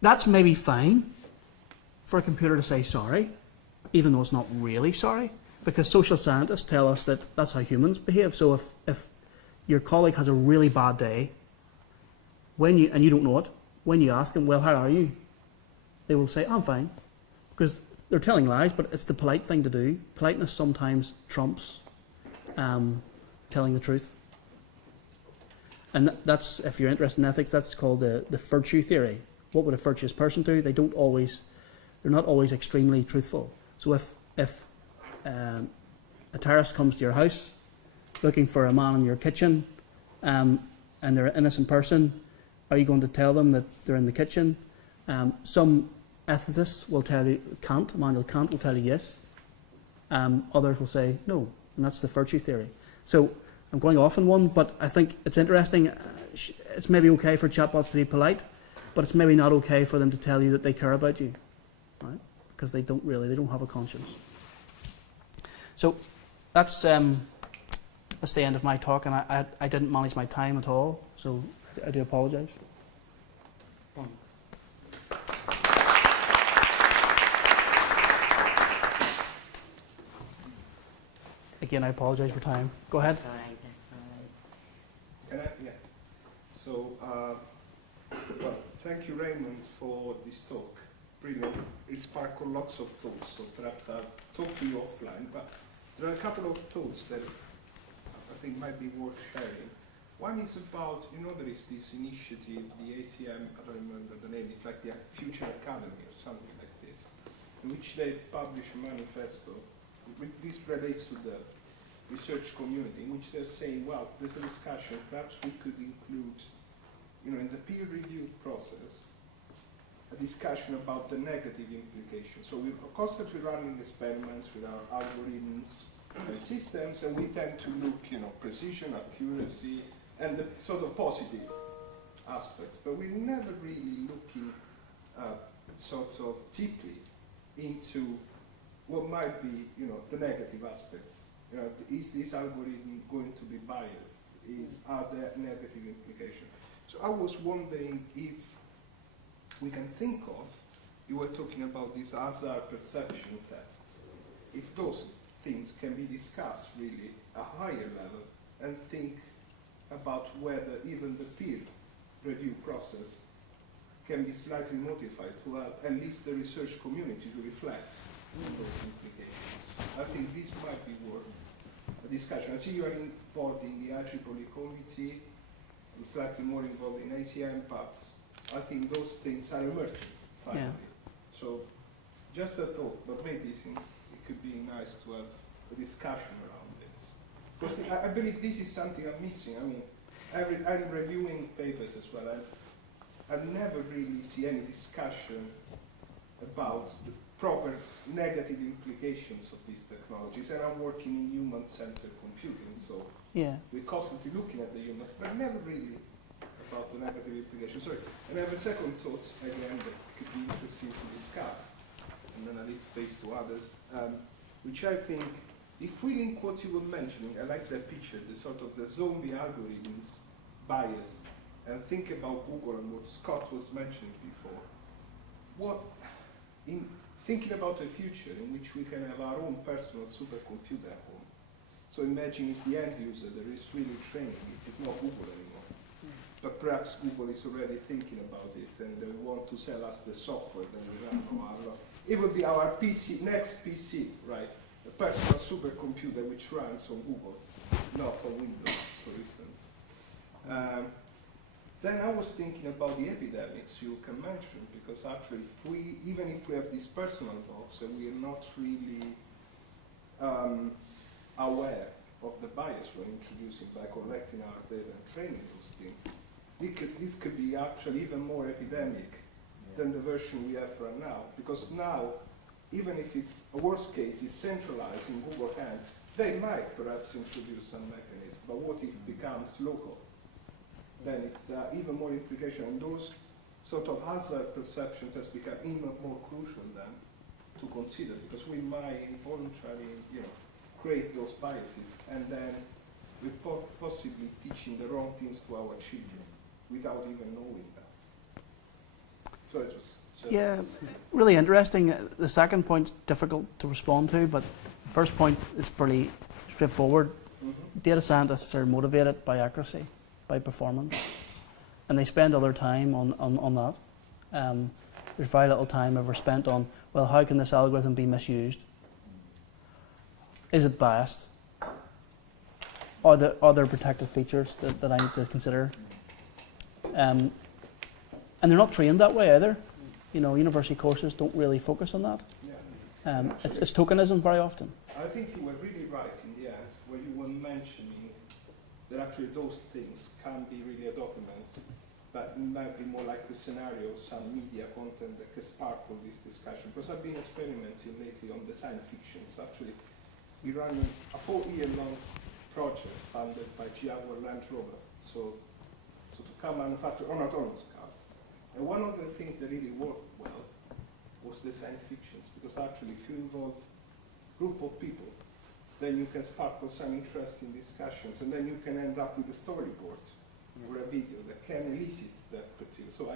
That's maybe fine for a computer to say sorry, even though it's not really sorry, because social scientists tell us that that's how humans behave. So if your colleague has a really bad day, and you don't know it, when you ask them, well, how are you? They will say, I'm fine, because they're telling lies, but it's the polite thing to do. Politeness sometimes trumps telling the truth. And that's, if you're interested in ethics, that's called the virtue theory. What would a virtuous person do? They're not always extremely truthful. So if a terrorist comes to your house looking for a man in your kitchen and they're an innocent person, are you going to tell them that they're in the kitchen? Some ethicists will tell you, Immanuel Kant will tell you yes. Others will say no, and that's the virtue theory. So I'm going off on one, but I think it's interesting. It's maybe okay for chatbots to be polite, but it's maybe not okay for them to tell you that they care about you, right? Because they don't have a conscience. So that's that's the end of my talk, and I didn't manage my time at all, so I do apologise. Thanks. Again, I apologise for time. Go ahead. That's all right, that's all right. Can I? Yeah. So, well, thank you, Raymond, for this talk. Brilliant. It sparked lots of thoughts, so perhaps I'll talk to you offline. But there are a couple of thoughts that I think might be worth sharing. One is about, there is this initiative, the ACM, I don't remember the name, it's like the Future Academy or something like this, in which they publish a manifesto. This relates to the research community, in which they're saying, well, there's a discussion, perhaps we could include, in the peer review process, a discussion about the negative implications. So we're constantly running experiments with our algorithms and systems, and we tend to look, precision, accuracy, and the sort of positive aspects. But we're never really looking sort of deeply into what might be, the negative aspects. Is this algorithm going to be biased? Are there negative implications? So I was wondering if we can think of, you were talking about these hazard perception tests, if those things can be discussed really at a higher level and think about whether even the peer review process can be slightly modified to at least the research community to reflect on those implications. I think this might be worth a discussion. I see you are involved in the IEEE committee, I'm slightly more involved in ACM, but I think those things are emerging finally. Yeah. So just a thought, but maybe since it could be nice to have a discussion around this. Because I believe this is something I'm missing. I mean, I'm reviewing papers as well. I never really see any discussion about the proper negative implications of these technologies. And I'm working in human-centered computing, so we're constantly looking at the humans, but never really about the negative implications. Sorry. And I have a second thought, again, that could be interesting to discuss, and then I leave space to others, which I think, if we link what you were mentioning, I like that picture, the sort of the zombie algorithms biased, and think about Google and what Scott was mentioning before. In thinking about a future in which we can have our own personal supercomputer at home. So imagine it's the end user that is really training it. It's not Google anymore. But perhaps Google is already thinking about it and they want to sell us the software that we run on our own. It will be our PC, next PC, right? A personal supercomputer which runs on Google, not on Windows, for instance. Then I was thinking about the epidemics you can mention, because actually, even if we have this personal box and we are not really aware of the bias we're introducing by collecting our data and training those things, this could be actually even more epidemic than the version we have right now. Because now, even if it's a worst case, it's centralized in Google hands, they might perhaps introduce some mechanism. But what if it becomes local? Then it's even more implication. And those sort of hazard perception tests become even more crucial then to consider, because we might involuntarily, create those biases, and then we're possibly teaching the wrong things to our children without even knowing that. So it was just really interesting. The second point's difficult to respond to, but the first point is fairly straightforward. Data scientists are motivated by accuracy, by performance, and they spend all their time on that. There's very little time ever spent on, well, how can this algorithm be misused? Is it biased? Are there protective features that I need to consider? And they're not trained that way either. University courses don't really focus on that. It's tokenism very often. I think you were really right in the end, where you were mentioning that actually those things can be really a document, but it might be more like the scenario, some media content that can spark all this discussion. Because I've been experimenting lately on the science fiction. So actually, we run a 4-year-long project funded by Jaguar Land Rover, so to come manufacture on autonomous cars. And one of the things that really worked well was the science fictions, because actually if you involve a group of people then you can sparkle some interesting discussions, and then you can end up with a storyboard or a video that can elicit that material. So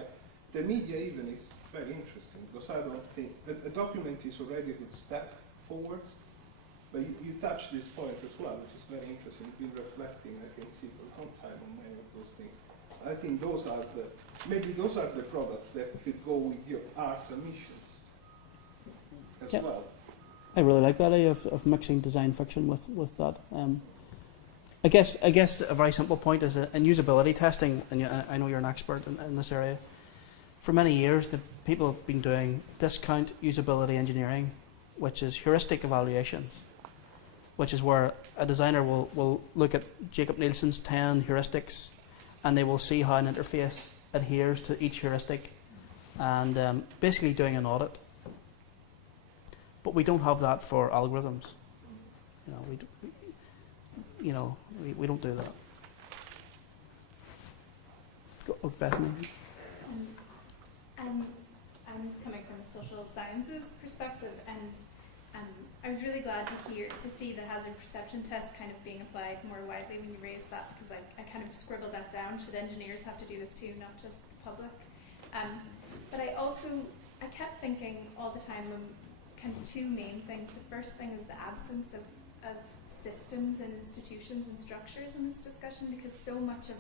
the media even is very interesting, because I don't think that a document is already a good step forward, but you touch this point as well, which is very interesting. You've been reflecting, I can see, for a long time on many of those things. I think those are the products that could go with our submissions as Yep. well. I really like that idea of mixing design fiction with that. I guess a very simple point is that in usability testing, and I know you're an expert in this area, for many years the people have been doing discount usability engineering, which is heuristic evaluations, which is where a designer will look at Jacob Nielsen's 10 heuristics, and they will see how an interface adheres to each heuristic, and basically doing an audit. But we don't have that for algorithms. We don't do that. Go, Bethany. I'm coming from a social sciences perspective, and I was really glad to see the hazard perception test kind of being applied more widely when you raised that, because I kind of scribbled that down. Should engineers have to do this too, not just the public? But I kept thinking all the time kind of two main things. The first thing is the absence of systems and institutions and structures in this discussion, because so much of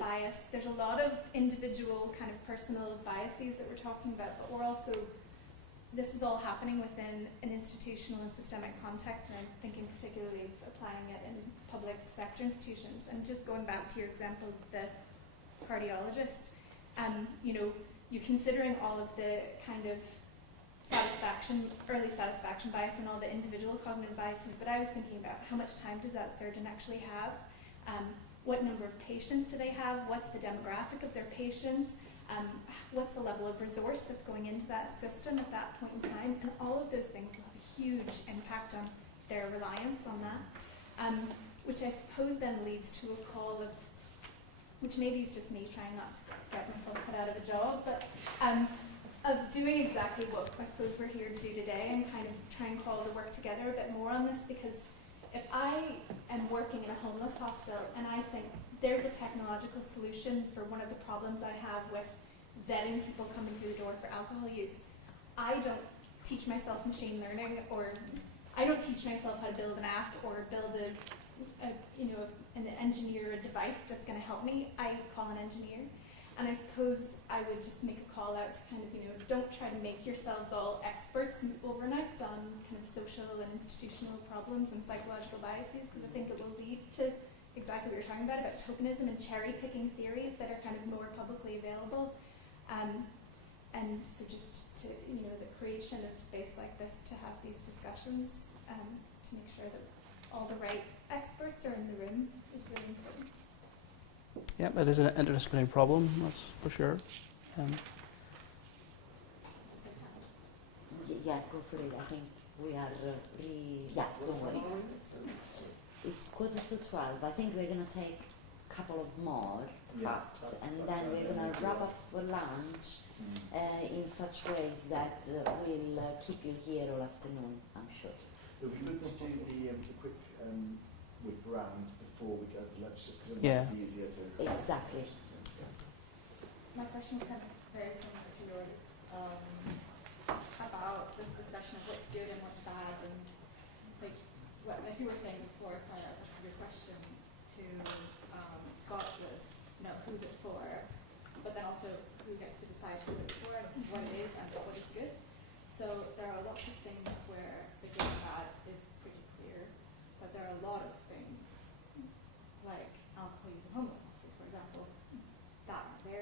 bias, there's a lot of individual kind of personal biases that we're talking about, but we're also, this is all happening within an institutional and systemic context, and I'm thinking particularly of applying it in public sector institutions. And just going back to your example of the cardiologist, you're considering all of the kind of early satisfaction bias and all the individual cognitive biases, but I was thinking about how much time does that surgeon actually have? What number of patients do they have? What's the demographic of their patients? What's the level of resource that's going into that system at that point in time? And all of those things will have a huge impact on their reliance on that, which I suppose then leads to a call of, which maybe is just me trying not to get myself put out of a job, but of doing exactly what I suppose we're here to do today, and kind of try and call to work together a bit more on this, because if I am working in a homeless hostel and I think there's a technological solution for one of the problems I have with vetting people coming through the door for alcohol use, I don't teach myself machine learning, or I don't teach myself how to build an app or build an engineer a device that's going to help me. I call an engineer. And I suppose I would just make a call out to kind of, don't try to make yourselves all experts overnight on kind of social and institutional problems and psychological biases, because I think it will lead to exactly what you're talking about tokenism and cherry-picking theories that are kind of more publicly available. And so just to, the creation of space like this to have these discussions, to make sure that all the right experts are in the room is really important. Yeah, it is an interdisciplinary problem, that's for sure. Yeah, go for it. I think we are don't worry. It's 11:45. I think we're going to take a couple of more, perhaps, and then we're going to wrap up for lunch in such ways that we'll keep you here all afternoon, I'm sure. It would be good to do the quick whip round before we go for lunch, just because it Yeah. might be easier to... Exactly. My question is kind of very similar to yours, about this discussion of what's good and what's bad, and like you were saying before, kind of your question to Scott was, who's it for, but then also who gets to decide who it's for and what it is and what is good. So there are lots of things where the good and bad is pretty clear, but there are a lot of things, like alcohol use in homeless hostels, for example,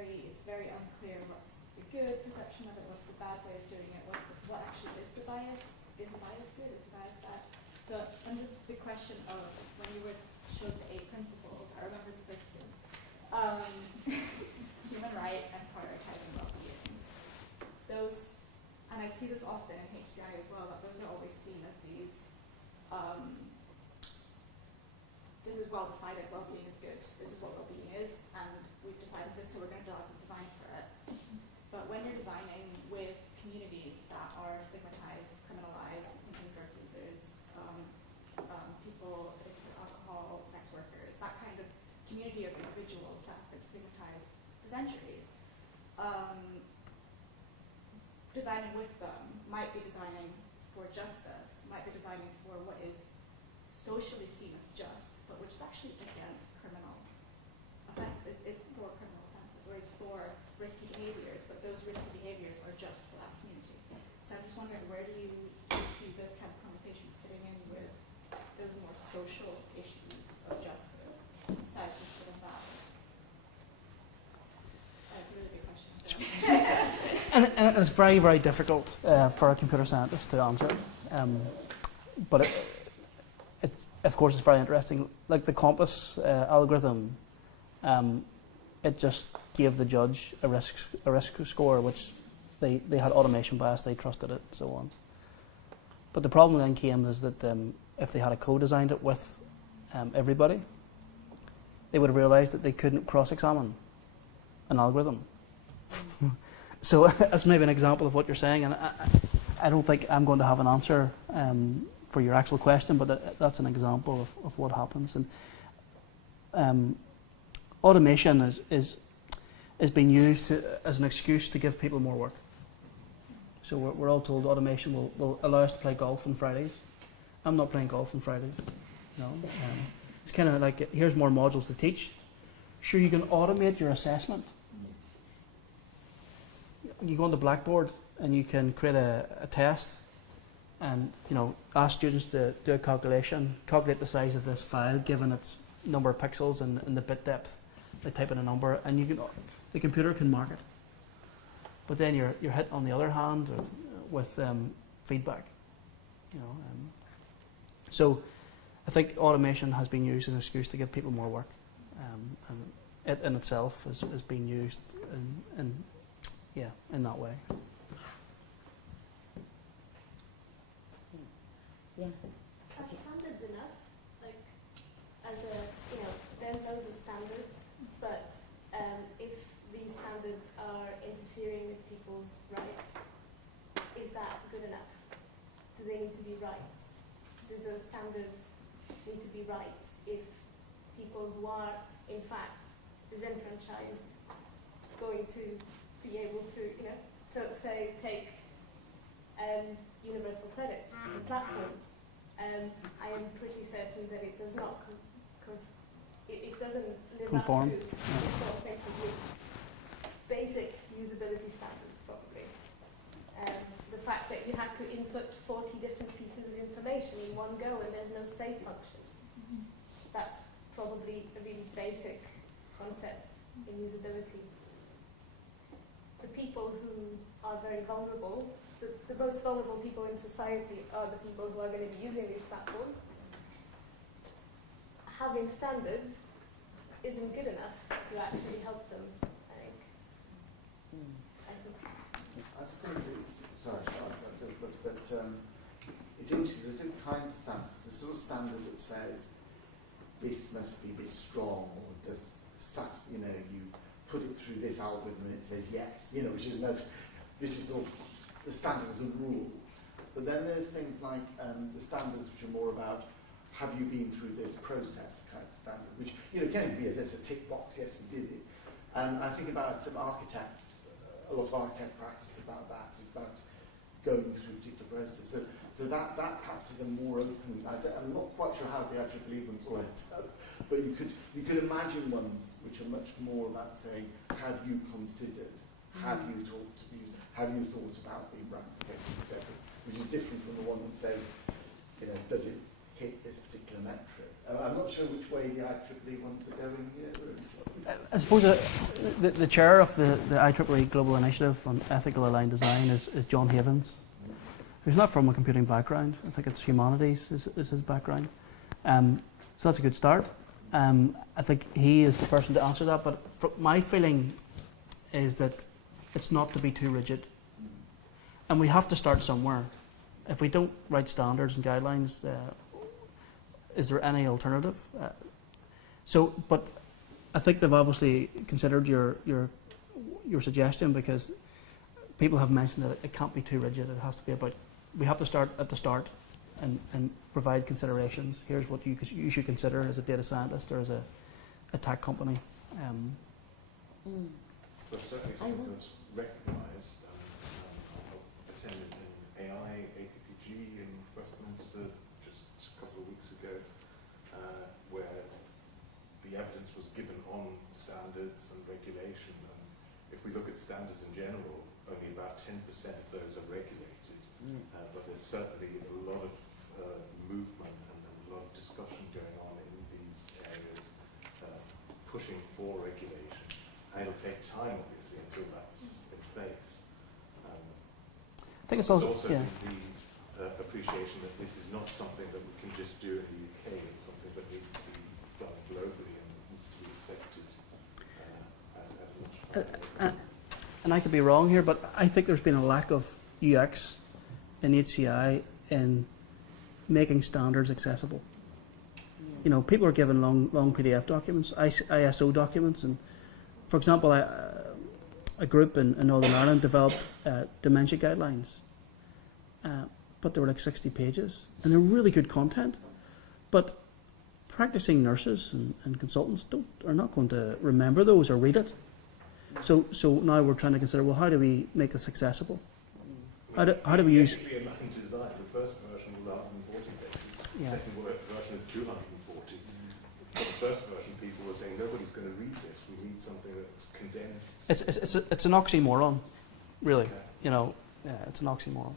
it's very unclear what's the good perception of it, what's the bad way of doing it, what actually is the bias? Is the bias good? Is the bias bad? So, and just the question of when you showed the 8 principles, I remember the first two. Human right and prioritizing well-being. Those, and I see this often in HCI as well, that those are always seen as these, this is well decided, well-being is good, this is what well-being is, and we've decided this, so we're going to design for it. But when you're designing with communities that are stigmatized, criminalized, thinking drug users, people addicted to alcohol, sex workers, that kind of community of individuals that have been stigmatized for centuries. Designing with them might be designing for justice, might be designing for what is socially seen as just, but which is actually against criminal offenses, is for criminal offenses, or is for risky behaviors, but those risky behaviors are just for that community. So I'm just wondering, where do you see this kind of conversation fitting in with those more social issues of justice, besides just sort of that? That's a really big question. And it's very, very difficult for a computer scientist to answer. But it, of course, it's very interesting. Like the compass algorithm, it just gave the judge a risk score, which they had automation bias, they trusted it, and so on. But the problem then came is that if they had a co-designed it with everybody, they would have realized that they couldn't cross-examine an algorithm. So that's maybe an example of what you're saying, and I don't think I'm going to have an answer for your actual question, but that's an example of what happens. And automation is being used as an excuse to give people more work. So we're all told automation will allow us to play golf on Fridays. I'm not playing golf on Fridays. No, it's kind of like, here's more modules to teach. Sure, you can automate your assessment. You go on the Blackboard and you can create a test and ask students to do a calculation, calculate the size of this file given its number of pixels and the bit depth. They type in a number and the computer can mark it. But then you're hit on the other hand with feedback. So I think automation has been used as an excuse to give people more work, and it in itself is being used in that way. Yeah. Are standards enough? Like, there's loads of standards, but if these standards are interfering with people's rights, is that good enough? Do they need to be rights? Do those standards need to be rights if people who are, in fact, disenfranchised going to be able to, so say take universal credit, the platform. I am pretty certain that it does not it doesn't live conform up to basic usability standards, probably. The fact that you have to input 40 different pieces of information in one go and there's no save function. That's probably a really basic concept in usability. The people who are very vulnerable, the most vulnerable people in society are the people who are going to be using these platforms. Having standards isn't good enough to actually help them, I think. I just think it's interesting because there's different kinds of standards. The sort of standard that says this must be this strong, or does you put it through this algorithm and it says yes, which is sort of the standard as a rule. But then there's things like the standards which are more about, have you been through this process kind of standard, which can be a tick box, yes we did it. And I think about some architects, a lot of architect practice about that. It's about going through a particular process. So that perhaps is a more open. I'm not quite sure how the IEEE ones all end up, but you could imagine ones which are much more about saying, have you considered, have you thought about the ramifications, etc., which is different from the one that says, does it hit this particular metric? I'm not sure which way the IEEE ones are going here. I suppose the chair of the IEEE Global Initiative on Ethical Aligned Design is John Havens, who's not from a computing background. I think it's humanities is his background. So that's a good start. I think he is the person to answer that, but my feeling is that it's not to be too rigid. And we have to start somewhere. If we don't write standards and guidelines, is there any alternative? But I think they've obviously considered your suggestion, because people have mentioned that it can't be too rigid. It has to be about, we have to start at the start and provide considerations. Here's what you should consider as a data scientist or as a tech company. So certainly something that's recognised. I attended an AI APPG in Westminster just a couple of weeks ago, where the evidence was given on standards and regulation. And if we look at standards in general, only about 10% of those are regulated. But there's certainly a lot of movement and a lot of discussion going on in these areas, pushing for regulation. And it'll take time, obviously, until that's in place. I think it's also the appreciation that this is not something that we can just do in the UK. It's something that needs to be done globally and needs to be accepted at a much and I could be wrong here, but I think there's been a lack of UX in HCI in making standards accessible. You know, people are given long PDF documents, ISO documents, and for example, a group in Northern Ireland developed dementia guidelines, but they were like 60 pages, and they're really good content, but practicing nurses and consultants are not going to remember those or read it. So now we're trying to consider, well, how do we make this accessible? How do we use... In design, the first version was 140 pages, the second version is 240. But the first version, people were saying, nobody's going to read this, we need something that's condensed. It's an oxymoron, really. You know, it's an oxymoron.